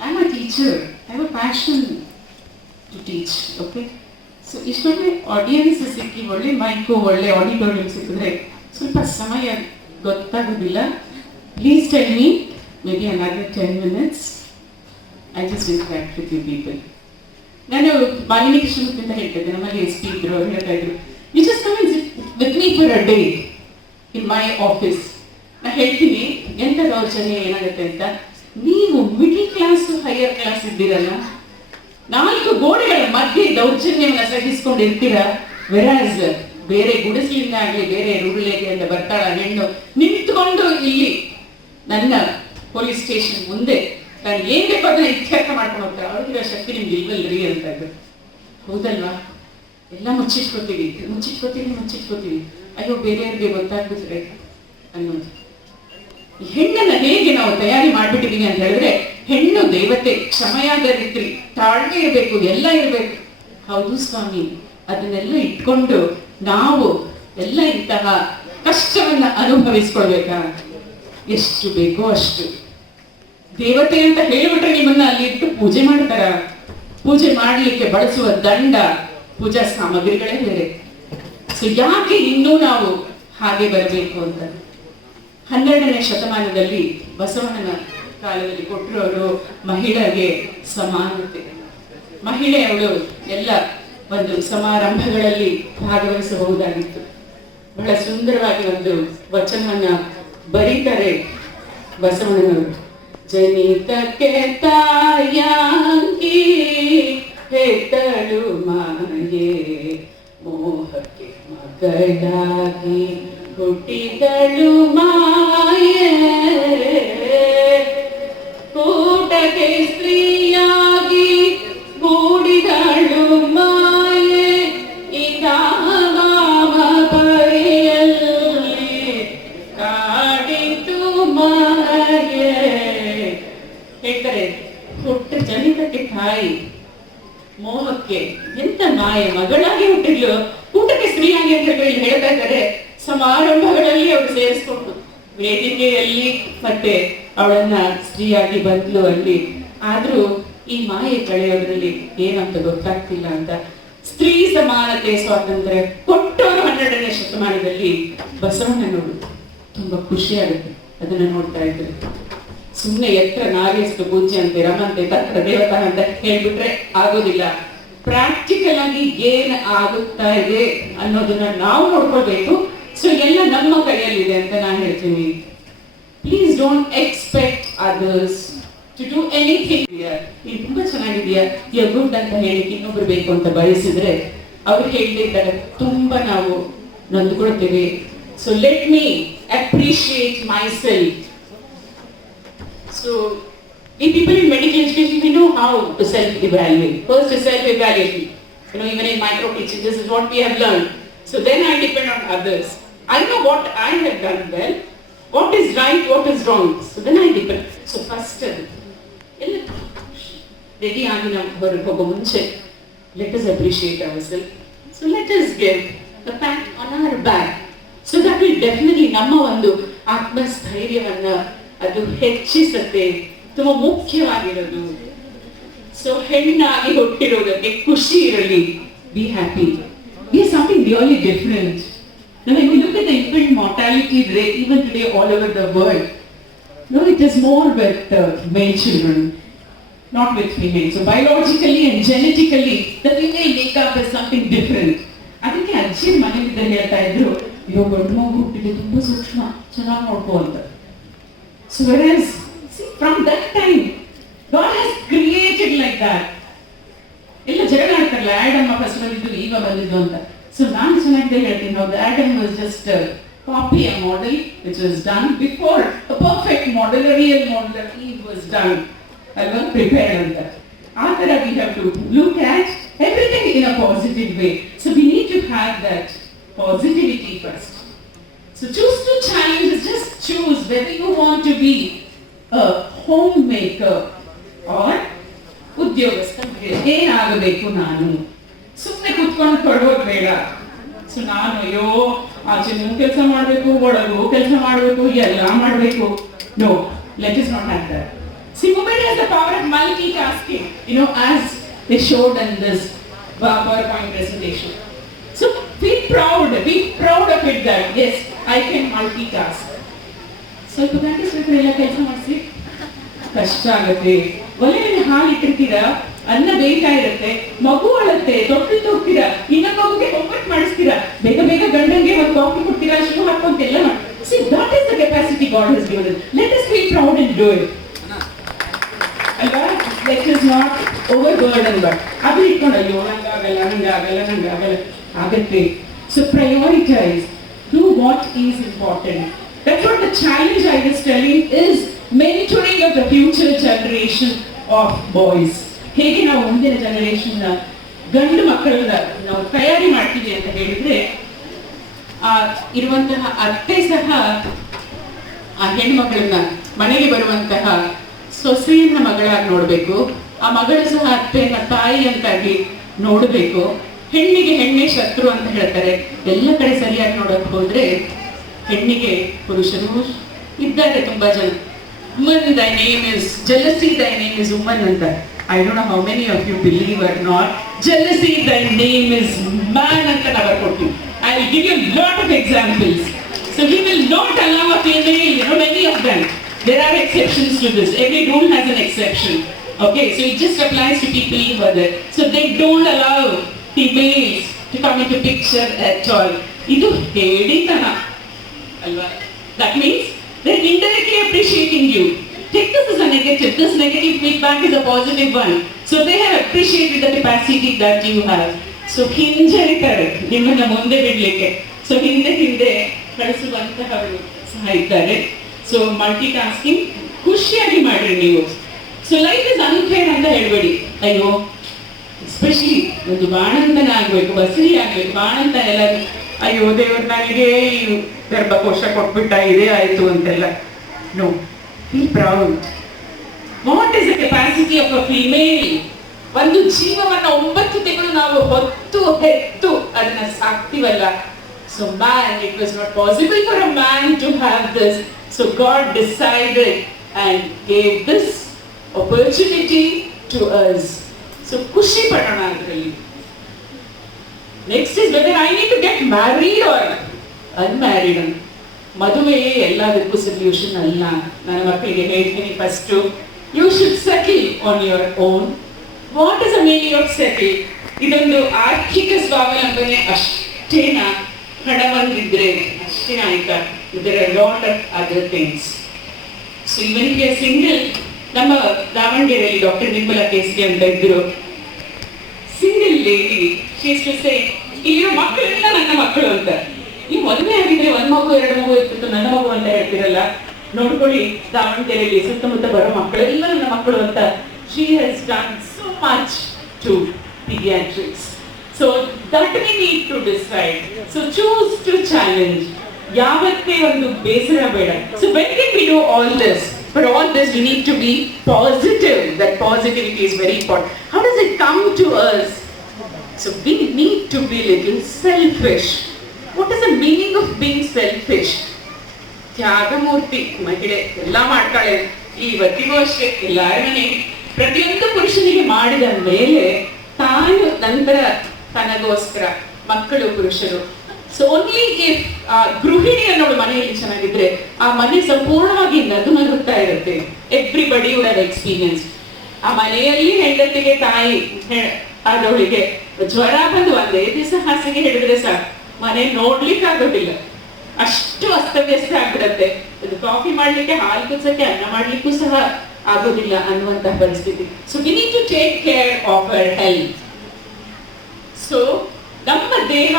I'm a teacher. I have a passion to teach. Okay. So ಇಷ್ಟೊಂದು ಆಡಿಯನ್ಸ್ ಸಿಕ್ಕಿ, ಒಳ್ಳೆ ಮೈಕು, ಒಳ್ಳೆ ಆಡಿಟೋರಿಯಂ ಸಿಕ್ಕಿದ್ರೆ ಸ್ವಲ್ಪ ಸಮಯ ಗೊತ್ತಾಗೋದಿಲ್ಲ. Please tell me, maybe another 10 minutes. I just interact with you people. ನಾನು ಮಾಲಿನಿ ಕೃಷ್ಣಮೂರ್ತಿ ಅಂತ ಹೇಳ್ತಿದ್ದೆ, ನಮ್ಮಲ್ಲಿ SP ಇದ್ರು, ಅವ್ರು ಹೇಳ್ತಾ ಇದ್ರು, you just come and sit with me for a day in my office. ನಾ ಹೇಳ್ತೀನಿ ಎಂತ ದೌರ್ಜನ್ಯ ಏನಾಗುತ್ತೆ ಅಂತ. ನೀವು ಮಿಡಲ್ ಕ್ಲಾಸ್ ಹೈಯರ್ ಕ್ಲಾಸ್ ಇದ್ದೀರಲ್ಲ, 4 ಗೋಡೆಗಳ ಮಧ್ಯೆ ದೌರ್ಜನ್ಯವನ್ನ ಸಹಿಸ್ಕೊಂಡಿರ್ತೀರಾ. ವೆರಾಸ್ ಬೇರೆ ಗುಡಿಸಲಿಂದ ಆಗಲಿ, ಬೇರೆ ರೂರಲ್ ಏರಿಯಿಂದ ಬರ್ತಾಳ ಹೆಣ್ಣು ನಿಂತ್ಕೊಂಡು ಇಲ್ಲಿ ನನ್ನ ಪೊಲೀಸ್ ಸ್ಟೇಷನ್ ಮುಂದೆ ನಾನು ಏನ್ ಬೇಕು ಅದನ್ನ ಇತ್ಯರ್ಥ ಮಾಡ್ಕೊಂಡು ಹೋಗ್ತಾರೆ. ಅವ್ರಿಗಿರೋ ಶಕ್ತಿ ನಿಮ್ಗೆ ಇಲ್ವಲ್ರಿ ಅಂತ ಇದ್ರು. ಹೌದಲ್ವಾ? ಎಲ್ಲ ಮುಚ್ಚಿಟ್ಕೋತೀವಿ, ಅಯ್ಯೋ ಬೇರೆಯವ್ರಿಗೆ ಗೊತ್ತಾಗ್ಬಿಟ್ರೆ ಅನ್ನೋದು. ಈ ಹೆಣ್ಣನ್ನ ಹೇಗೆ ನಾವು ತಯಾರಿ ಮಾಡ್ಬಿಟ್ಟಿದೀವಿ ಅಂತ ಹೇಳಿದ್ರೆ, ಹೆಣ್ಣು ದೇವತೆ, ಕ್ಷಮೆಯಾದರಿತ್ರಿ, ತಾಳ್ಮೆ ಇರಬೇಕು, ಎಲ್ಲ ಇರಬೇಕು. ಹೌದು ಸ್ವಾಮಿ, ಅದನ್ನೆಲ್ಲ ಇಟ್ಕೊಂಡು ನಾವು ಎಲ್ಲ ಇಂತಹ ಕಷ್ಟವನ್ನ ಅನುಭವಿಸ್ಕೊಳ್ಬೇಕಾ? ಎಷ್ಟು ಬೇಕೋ ಅಷ್ಟು. ದೇವತೆ ಅಂತ ಹೇಳಿಬಿಟ್ರೆ ನಿಮ್ಮನ್ನ ಅಲ್ಲಿ ಇಟ್ಟು ಪೂಜೆ ಮಾಡ್ತಾರ? ಪೂಜೆ ಮಾಡ್ಲಿಕ್ಕೆ ಬಳಸುವ ದಂಡ, ಪೂಜಾ ಸಾಮಗ್ರಿಗಳೇ ಬೇರೆ. ಸೊ ಯಾಕೆ ಇನ್ನೂ ನಾವು ಹಾಗೆ ಬರಬೇಕು ಅಂತ 12ನೇ ಶತಮಾನದಲ್ಲಿ ಬಸವಣ್ಣನ ಕಾಲದಲ್ಲಿ ಕೊಟ್ಟರು ಮಹಿಳೆಗೆ ಸಮಾನತೆ. ಮಹಿಳೆಯವರು ಎಲ್ಲ ಒಂದು ಸಮಾರಂಭಗಳಲ್ಲಿ ಭಾಗವಹಿಸಬಹುದಾಗಿತ್ತು. ಬಹಳ ಸುಂದರವಾಗಿ ಒಂದು ವಚನವನ್ನ ಬರೀತಾರೆ ಬಸವಣ್ಣನವರು. ಜನಿತಕ್ಕೆ ತಾಯಾಂಕಿ ಹೆತ್ತಳು ಮಾಯೆ, ಮೋಹಕ್ಕೆ ಮಗಳಾಗಿ ಹುಟ್ಟಿದಳು ಮಾಯೆ, ಕೂಟಕ್ಕೆ ಸ್ತ್ರೀಯಾಗಿ ಕೂಡಿದಳು ಮಾಯೆ, ಇದಾವ ಪರಿಯಲ್ಲಿ ಕಾಡಿತು ಮಾಯೆ. ಹೇಳ್ತಾರೆ, ಹುಟ್ಟ ಜನಿತಕ್ಕೆ ತಾಯಿ ಮೋಹಕ್ಕೆ ಎಂತ ಮಾಯೆ, ಮಗಳಾಗಿ ಹುಟ್ಟಿದ್ಲು, ಊಟಕ್ಕೆ ಸ್ತ್ರೀಯಾಗಿ ಅಂತ ಹೇಳಿ ಹೇಳ್ತಾ ಇದ್ದಾರೆ. ಸಮಾರಂಭಗಳಲ್ಲಿ ಅವಳು ಸೇರಿಸ್ಕೊಂಡು ವೇದಿಕೆಯಲ್ಲಿ ಮತ್ತೆ ಅವಳನ್ನ ಸ್ತ್ರೀಯಾಗಿ ಬಂದ್ಲು ಅಲ್ಲಿ. ಆದ್ರೂ ಈ ಮಾಯೆ ಕಳೆಯೋದ್ರಲ್ಲಿ ಏನಂತ ಗೊತ್ತಾಗ್ತಿಲ್ಲ ಅಂತ. ಸ್ತ್ರೀ ಸಮಾನತೆ ಸ್ವಾತಂತ್ರ್ಯ ಕೊಟ್ಟವರು 12ನೇ ಶತಮಾನದಲ್ಲಿ ಬಸವಣ್ಣನವರು. ತುಂಬಾ ಖುಷಿ ಆಗುತ್ತೆ ಅದನ್ನ ನೋಡ್ತಾ ಇದ್ರೆ. ಸುಮ್ಮನೆ ಎತ್ರ ನಾರಿಯಷ್ಟು ಪೂಜ್ಯ ಅಂತೆ ರಮಂತೆ ತತ್ರ ದೇವತಾ ಅಂತ ಹೇಳ್ಬಿಟ್ರೆ ಆಗೋದಿಲ್ಲ. ಪ್ರಾಕ್ಟಿಕಲ್ ಆಗಿ ಏನ್ ಆಗುತ್ತಾ ಇದೆ ಅನ್ನೋದನ್ನ ನಾವು ನೋಡ್ಕೊಳ್ಬೇಕು. ಸೊ ಎಲ್ಲ ನಮ್ಮ ಕೈಯಲ್ಲಿದೆ ಅಂತ ನಾನು ಹೇಳ್ತೀನಿ. Please don't expect others to do anything. ಇದು ತುಂಬಾ ಚೆನ್ನಾಗಿದೆಯಾ, ಯು ಗುಡ್ ಅಂತ ಹೇಳಿ ಇನ್ನೊಬ್ರು ಬೇಕು ಅಂತ ಬಯಸಿದ್ರೆ ಅವ್ರು ಹೇಳಿದ್ದಾರೆ ತುಂಬಾ ನಾವು ನೊಂದ್ಕೊಳ್ತೇವೆ. So let me appreciate myself. So, we people in medical education, we know how to self-evaluate. First is self-evaluation. You know, even in micro-teaching, this is what we have learned. So then I depend on others. I know what I have done well, what is right, what is wrong. So then I depend. So first, ready munche, let us appreciate ourselves. So let us give a pat on our back. So that will definitely ನಮ್ಮ ಒಂದು ಆತ್ಮಸ್ಥೈರ್ಯವನ್ನ ಅದು ಹೆಚ್ಚಿಸುತ್ತೆ. ತುಂಬಾ ಮುಖ್ಯವಾಗಿರೋದು. So ಹೆಣ್ಣಾಗಿ ಹುಟ್ಟಿರೋದಕ್ಕೆ ಖುಷಿ ಇರಲಿ. Be happy. We are something really different. Now when we look at the infant mortality rate even today all over the world, no, it is more with male children, not with female. So biologically and genetically, the female makeup is something different. ಅದಕ್ಕೆ ಅಜ್ಜಿ ಮನೆಯಿಂದ ಹೇಳ್ತಾ ಇದ್ರು, ಅಯ್ಯೋ ಗಂಡು ಮಗು ಹುಟ್ಟಿದೆ ತುಂಬಾ ಸೂಕ್ಷ್ಮ, ಚೆನ್ನಾಗಿ ನೋಡ್ಕೋ ಅಂತ. So whereas, see, from that time, God has created like that. ಎಲ್ಲ ಜಗಳ ಆಡ್ತಾರಲ್ಲ, ಆಡಮ್ ಫಸ್ಟ್ ಬಂದಿದ್ದು ಈಗ ಬಂದಿದ್ದು ಅಂತ. ಸೊ ನಾನು ಚೆನ್ನಾಗಿದೆ ಹೇಳ್ತೀನಿ, ಹೌದು, Adam was just copy a model which was done before a perfect model, a real model that Eve was done. Alva prepare ಅಂತ. ಆ ಥರ we have to look at everything in a positive way. So we need to have that positivity first. So choose to challenge is just choose whether you want to be a homemaker or ಉದ್ಯೋಗಸ್ಥ. ಏನಾಗಬೇಕು ನಾನು, ಸುಮ್ಮನೆ ಕುತ್ಕೊಂಡು ಕೊಡೋದು ಬೇಡ. So ನಾನು ಅಯ್ಯೋ ಆಚೆನೂ ಕೆಲಸ ಮಾಡಬೇಕು, ಒಳಗೂ ಕೆಲಸ ಮಾಡಬೇಕು, ಎಲ್ಲ ಮಾಡಬೇಕು. No, let us not have that. See, women has the power of multitasking, you know, as they showed in this PowerPoint presentation. So be proud of it that yes, I can multitask. ಸ್ವಲ್ಪ ಗಂಟೆ ಎಲ್ಲ ಕೆಲಸ ಮಾಡಿಸಿ ಕಷ್ಟ ಆಗುತ್ತೆ. ಒಲೆಯಲ್ಲಿ ಹಾಲು ಇಟ್ಟಿರ್ತೀರಾ, ಅನ್ನ ಬೇಯ್ತಾ ಇರುತ್ತೆ, ಮಗು ಅಳುತ್ತೆ, ತೊಟ್ಟಿದ್ದು ಹೋಗ್ತೀರಾ, ಇನ್ನೊಂದು ಮಗುಗೆ ಹೋಮ್ವರ್ಕ್ ಮಾಡಿಸ್ತೀರಾ, ಬೇಗ ಬೇಗ ಗಂಡಂಗೆ ಒಂದು ಕಾಫಿ ಕೊಡ್ತೀರಾ, ಶೂ ಹಾಕೊಂತ ಎಲ್ಲ ಮಾಡಿ. See, that is the capacity God has given us. Let us be proud and do it. ಅಲ್ವಾ? Let us not overburden but ಅದು ಇಟ್ಕೊಂಡು ಅಯ್ಯೋ ನಂಗಾಗಲ್ಲ ಆಗತ್ತೆ. So prioritize. Do what is important. That's what the challenge I was telling is mentoring of the future generation of boys. ಹೇಗೆ ನಾವು ಮುಂದಿನ generation ಗಂಡು ಮಕ್ಕಳನ್ನ ನಾವು ತಯಾರಿ ಮಾಡ್ತೀವಿ ಅಂತ ಹೇಳಿದ್ರೆ, ಇರುವಂತಹ ಅತ್ತೆ ಸಹ ಆ ಹೆಣ್ಮಗಳನ್ನ ಮನೆಗೆ ಬರುವಂತಹ ಸೊಸೆಯನ್ನ ಮಗಳಾಗಿ ನೋಡ್ಬೇಕು. ಆ ಮಗಳು ಸಹ ಅತ್ತೆಯನ್ನ ತಾಯಿ ಅಂತಾಗಿ ನೋಡಬೇಕು. ಹೆಣ್ಣಿಗೆ ಹೆಣ್ಣೆ ಶತ್ರು ಅಂತ ಹೇಳ್ತಾರೆ. ಎಲ್ಲ ಕಡೆ ಸರಿಯಾಗಿ ನೋಡಕ್ ಹೋದ್ರೆ ಹೆಣ್ಣಿಗೆ ಪುರುಷರು ಇದ್ದಾರೆ ತುಂಬಾ ಜನ. Woman, thy name is jealousy, thy name is woman ಅಂತ. I don't know how many of you believe or not. Jealousy, thy name is man ಅಂತ ನಾವು ಕೊಡ್ತೀವಿ. I will give you a lot of examples. So he will not allow a female, you know, many of them. There are exceptions to this. Every rule has an exception. Okay, so it just applies to people further. So they don't allow females to come into picture at all. Idu heditana alva. That means they're indirectly appreciating you. Take this as a negative. This negative feedback is a positive one. So they have appreciated the capacity that you have. So ಹಿಂಜರಿತಾರೆ ನಿಮ್ಮನ್ನ ಮುಂದೆ ಬಿಡ್ಲಿಕ್ಕೆ. So ಹಿಂದೆ ಕಳಿಸುವಂತಹವರು ಸಹ ಇದ್ದಾರೆ. So multi tasking ಖುಷಿಯಾಗಿ ಮಾಡ್ರಿ ನೀವು. So life is unfair ಅಂತ ಹೇಳ್ಬೇಡಿ. ಅಯ್ಯೋ ಎಸ್ಪೆಷಲಿ ಒಂದು ಬಾಣಂತನ ಆಗ್ಬೇಕು, ಬಸರಿ ಆಗ್ಬೇಕು, ಬಾಣಂತ ಎಲ್ಲರೂ ಅಯ್ಯೋ ದೇವ್ರ ನನಗೆ ಗರ್ಭಕೋಶ ಕೊಟ್ಬಿಟ್ಟ, ಇದೇ ಆಯ್ತು ಅಂತೆಲ್ಲ. No, be proud. What is the capacity of a female? ಒಂದು ಜೀವವನ್ನ 9 ತಿಂಗಳು ನಾವು ಹೊತ್ತು ಹೆತ್ತು ಅದನ್ನ ಸಾಕ್ತಿವಲ್ಲ. So man, it was not possible for a man to have this. So God decided and gave this opportunity to us. So ಖುಷಿ ಪಡೋಣ ಅದರಲ್ಲಿ. Next is whether I need to get married or unmarried. ಮದುವೆ ಎಲ್ಲದಕ್ಕೂ solution ಅಲ್ಲ. ನನ್ನ ಮಕ್ಕಳಿಗೆ ಹೇಳ್ತೀನಿ, first you should settle on your own. What is the meaning of settle? ಇದೊಂದು ಆರ್ಥಿಕ ಸ್ವಾವಲಂಬನೆ ಅಷ್ಟೇನಾ? ಹಣ ಬಂದಿದ್ರೆ ಅಷ್ಟೇ ಆಯ್ತಾ? there are a lot of other things. So even if you are single, ನಮ್ಮ ದಾವಣಗೆರೆಯಲ್ಲಿ ಡಾಕ್ಟರ್ ನಿರ್ಮಲಾ ಕೇಸರಿ ಅಂತ ಇದ್ರು, single lady, she used to say, ಇಲ್ಲಿರೋ ಮಕ್ಕಳೆಲ್ಲ ನನ್ನ ಮಕ್ಕಳು ಅಂತ. ನೀವು ಮದುವೆ ಆಗಿದ್ರೆ 1 ಮಗು 2 ಮಗು ಇರ್ತಿತ್ತು, ನನ್ನ ಮಗು ಅಂತ ಹೇಳ್ತಿರಲ್ಲ, ನೋಡ್ಕೊಳ್ಳಿ ದಾವಣಗೆರೆಯಲ್ಲಿ ಸುತ್ತಮುತ್ತ ಬರೋ ಮಕ್ಕಳೆಲ್ಲ ನನ್ನ ಮಕ್ಕಳು ಅಂತ. She has done so much to pediatrics. So that we need to decide. So choose to challenge. ಯಾವತ್ತೇ ಒಂದು ಬೇಸರ ಬೇಡ. So when can we do all this? For all this we need to be positive. That positivity is very important. How does it come to us? So we need to be little selfish. What is the meaning of being selfish? ತ್ಯಾಗಮೂರ್ತಿ ಮಹಿಳೆ ಎಲ್ಲ ಮಾಡ್ತಾಳೆ. ಇವತ್ತಿಗೂ ಅಷ್ಟೇ ಎಲ್ಲಾರ ಮನೆ ಪ್ರತಿಯೊಂದು ಪುರುಷನಿಗೆ ಮಾಡಿದ ಮೇಲೆ ತಾನು ನಂತರ ತನಗೋಸ್ಕರ, ಮಕ್ಕಳು ಪುರುಷರು. ಸೊ ಓನ್ಲಿ ಇಫ್ ಗೃಹಿಣಿ ಅನ್ನೋಳು ಮನೆಯಲ್ಲಿ ಚೆನ್ನಾಗಿದ್ರೆ ಆ ಮನೆ ಸಂಪೂರ್ಣವಾಗಿ ನಗುತ್ತಾ ಇರುತ್ತೆ. Everybody would have experience. ಆ ಮನೆಯಲ್ಲಿ ಹೆಂಡತಿಗೆ, ತಾಯಿ ಆದವಳಿಗೆ ಜ್ವರ ಬಂದು ಒಂದೇ ದಿವಸ ಹಾಸಿಗೆ ಹಿಡಿದ್ರೆ ಸಾಕು, ಮನೆ ನೋಡ್ಲಿಕ್ಕೆ ಆಗೋದಿಲ್ಲ, ಅಷ್ಟು ಅಸ್ತವ್ಯಸ್ತ ಆಗ್ಬಿಡತ್ತೆ. ಅದು ಕಾಫಿ ಮಾಡ್ಲಿಕ್ಕೆ, ಹಾಲು ಕುದಿಸಕ್ಕೆ, ಅನ್ನ ಮಾಡ್ಲಿಕ್ಕೂ ಸಹ ಆಗೋದಿಲ್ಲ ಅನ್ನುವಂತಹ ಪರಿಸ್ಥಿತಿ. So we need to take care of our health. So ನಮ್ಮ ದೇಹ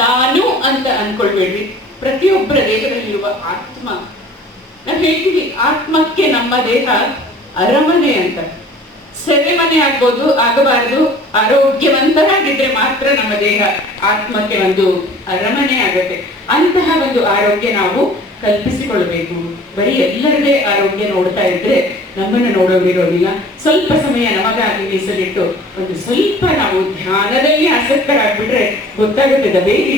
ನಾನು ಅಂತ ಅನ್ಕೊಳ್ಬೇಡ್ರಿ, ಪ್ರತಿಯೊಬ್ಬರ ದೇಹದಲ್ಲಿರುವ ಆತ್ಮ. ನಾವು ಹೇಳ್ತೀವಿ ಆತ್ಮಕ್ಕೆ ನಮ್ಮ ದೇಹ ಅರಮನೆ ಅಂತ. ಸೆರೆಮನೆ ಆಗ್ಬೋದು, ಆಗಬಾರದು. ಆರೋಗ್ಯವಂತರಾಗಿದ್ರೆ ಮಾತ್ರ ನಮ್ಮ ದೇಹ ಆತ್ಮಕ್ಕೆ ಒಂದು ಅರಮನೆ ಆಗುತ್ತೆ. ಅಂತಹ ಒಂದು ಆರೋಗ್ಯ ನಾವು ಕಲ್ಪಿಸಿಕೊಳ್ಬೇಕು. ಬರೀ ಎಲ್ಲರದೇ ಆರೋಗ್ಯ ನೋಡ್ತಾ ಇದ್ರೆ ನಮ್ಮನ್ನು ನೋಡೋರಿರೋದಿಲ್ಲ. ಸ್ವಲ್ಪ ಸಮಯ ನಮಗಾಗಿ ಮೀಸಲಿಟ್ಟು ಒಂದು ಸ್ವಲ್ಪ ನಾವು ಧ್ಯಾನದಲ್ಲಿ ಆಸಕ್ತರಾಗ್ಬಿಟ್ರೆ ಗೊತ್ತಾಗುತ್ತೆ. The way we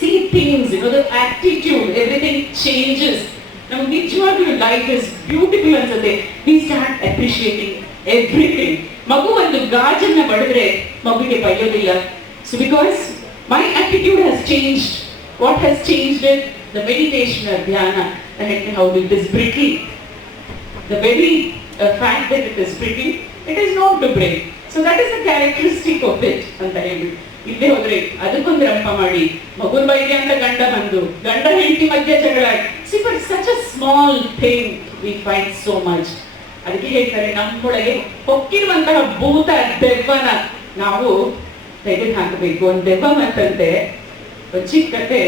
see things, the attitude, everything changes. ನಮ್ಗೆ ನಿಜವಾಗ್ಲೂ ಲೈಫ್ ಇಸ್ ಬ್ಯೂಟಿಫುಲ್ ಅನ್ಸುತ್ತೆ. We start appreciating everything. ಮಗು ಒಂದು ಗಾಜನ್ನ ಬಡಿದ್ರೆ ಮಗುಗೆ ಬೈಯೋದಿಲ್ಲ. So because my attitude has changed. What has changed it? The meditation or dhyana, how it is brittle. The very fact that it is brittle, it is known to break. So that is the characteristic of it. ಅಂತ ಹೇಳಿ ಇಲ್ಲೇ ಹೋದ್ರೆ ಅದಕ್ಕೊಂದು ರಂಪ ಮಾಡಿ ಮಗುನ ಬೈದೆ ಅಂತ ಗಂಡ ಹೆಂಡತಿ ಮಧ್ಯೆ ಜಗಳ. See, for such a small thing we fight so much. ಅದಕ್ಕೆ ಹೇಳ್ತಾರೆ ನಮ್ಮೊಳಗೆ ಹೊಕ್ಕಿರುವಂತಹ ಭೂತ ದೆವ್ವನ ನಾವು ತೆಗೆದು ಹಾಕಬೇಕು. ಒಂದು ದೆವ್ವ ಅಂತಂತೆ ಚಿಕ್ಕ ಕತ್ತೆ,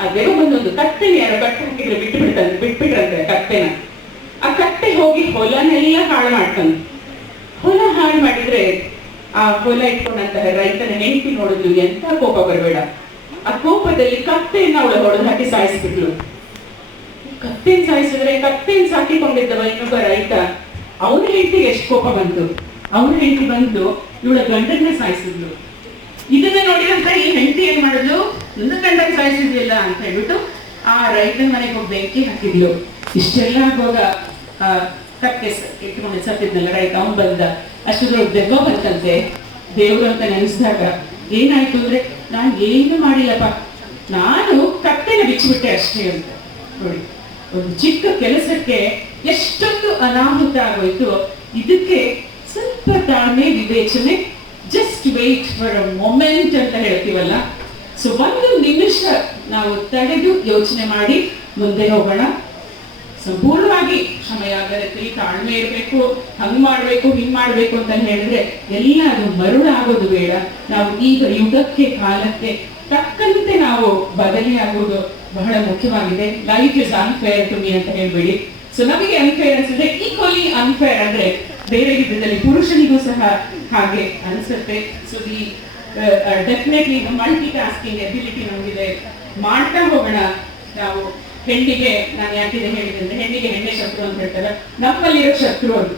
ಆ ದೆವ್ವ ಬಂದೊಂದು ಕತ್ತೆನ ಯಾರೋ ಕಟ್ಟೆ ಹಾಕಿದ್ರೆ ಬಿಟ್ಬಿಟ್ರಂತೆ ಕತ್ತೆನ. ಆ ಕತ್ತೆ ಹೋಗಿ ಹೊಲನೆಲ್ಲ ಹಾಳು ಮಾಡ್ತಾನೆ. ಹೊಲ ಹಾಳು ಮಾಡಿದ್ರೆ ಆ ಹೊಲ ಇಟ್ಕೊಂಡಂತಹ ರೈತನ ಹೆಂಡತಿ ನೋಡಿದ್ಲು, ಎಂತ ಕೋಪ ಬರಬೇಡ. ಆ ಕೋಪದಲ್ಲಿ ಕತ್ತೆಯನ್ನ ಅವಳು ಹೊಡೆದು ಹಾಕಿ ಸಾಯಿಸ್ಬಿಟ್ಲು. ಕತ್ತೆನ ಸಾಯಿಸಿದ್ರೆ ಕತ್ತೆನ ಸಾಕಿಕೊಂಡಿದ್ದವ ಇನ್ನೊಬ್ಬ ರೈತ, ಅವನ ಹೆಂಡತಿಗೆ ಎಷ್ಟು ಕೋಪ ಬಂತು. ಅವನ ಹೆಂಡತಿ ಬಂದು ಇವಳ ಗಂಡನ್ನ ಸಾಯಿಸಿದ್ಲು. ಇದನ್ನ ನೋಡಿದಂತ ಈ ಹೆಂಡತಿ ಏನ್ ಮಾಡಿದ್ಲು, ನನ್ನ ಗಂಡನ ಸಾಯಿಸಿದ್ಲಿಲ್ಲ ಅಂತ ಹೇಳ್ಬಿಟ್ಟು ಆ ರೈತನ ಮನೆಗೆ ಹೋಗಿ ಬೆಂಕಿ ಹಾಕಿದ್ಲು. ಇಷ್ಟೆಲ್ಲ ಆಗುವಾಗ ಕತ್ತೆ ಇಟ್ಕೊಂಡು ಸತ್ತಿದ್ನಲ್ಲ ರೈತ, ಅವನ್ ಬಂದ. ಅಷ್ಟೊಂದು ದೆವ್ವ ಬಂತಂತೆ. ದೇವ್ರು ಅಂತ ನೆನೆಸಿದಾಗ ಏನಾಯ್ತು ಅಂದ್ರೆ, ನಾನು ಏನು ಮಾಡಿಲ್ಲಪ್ಪ, ನಾನು ಕತ್ತೆನ ಬಿಚ್ಚಿಬಿಟ್ಟೆ ಅಷ್ಟೇ ಅಂತ. ನೋಡಿ, ಒಂದು ಚಿಕ್ಕ ಕೆಲಸಕ್ಕೆ ಎಷ್ಟೊಂದು ಅನಾಹುತ ಆಗೋಯ್ತು. ಇದಕ್ಕೆ ಸ್ವಲ್ಪ ತಾಳ್ಮೆ, ವಿವೇಚನೆ, just wait for a moment ಅಂತ ಹೇಳ್ತೀವಲ್ಲ. ಸೊ ಒಂದು ನಿಮಿಷ ನಾವು ತಡೆದು ಯೋಚನೆ ಮಾಡಿ ಮುಂದೆ ಹೋಗೋಣ. ಸಂಪೂರ್ಣವಾಗಿ ಕ್ಷಮೆಯಾಗತ್ತೆ, ತಾಳ್ಮೆ ಇರಬೇಕು. ಹಂಗ್ ಮಾಡ್ಬೇಕು, ಹಿಂಗ್ ಮಾಡ್ಬೇಕು ಅಂತ ಹೇಳಿದ್ರೆ ಎಲ್ಲ ಅದು ಮರುಳಾಗೋದು ಬೇಡ. ನಾವು ಈಗ ಯುಗಕ್ಕೆ, ಕಾಲಕ್ಕೆ ತಕ್ಕಂತೆ ನಾವು ಬದಲಿಯಾಗುವುದು ಬಹಳ ಮುಖ್ಯವಾಗಿದೆ. Life is unfair to me ಅಂತ ಹೇಳ್ಬೇಡಿ. ಸೊ ನಮಗೆ ಅನ್ಫೇರ್ ಅನ್ಸಿದ್ರೆ ಈಕ್ವಲಿ ಅನ್ಫೇರ್ ಅಂದ್ರೆ ಬೇರೆ ವಿಧದಲ್ಲಿ ಪುರುಷನಿಗೂ ಸಹ ಹಾಗೆ ಅನ್ಸುತ್ತೆ. ಸೊ ಈ ಡೆಫಿನೆಟ್ಲಿ ಮಲ್ಟಿ ಟಾಸ್ಕಿಂಗ್ ಎಬಿಲಿಟಿ ನಮಗಿದೆ, ಮಾಡ್ತಾ ಹೋಗೋಣ. ನಾವು ಹೆಣ್ಣಿಗೆ, ನಾನು ಯಾಕಿದೆ ಹೇಳಿದೆ ಅಂದ್ರೆ, ಹೆಣ್ಣಿಗೆ ಹೆಣ್ಣೆ ಶತ್ರು ಅಂತ ಹೇಳ್ತಾರೆ. ನಮ್ಮಲ್ಲಿರೋ ಶತ್ರು ಅದು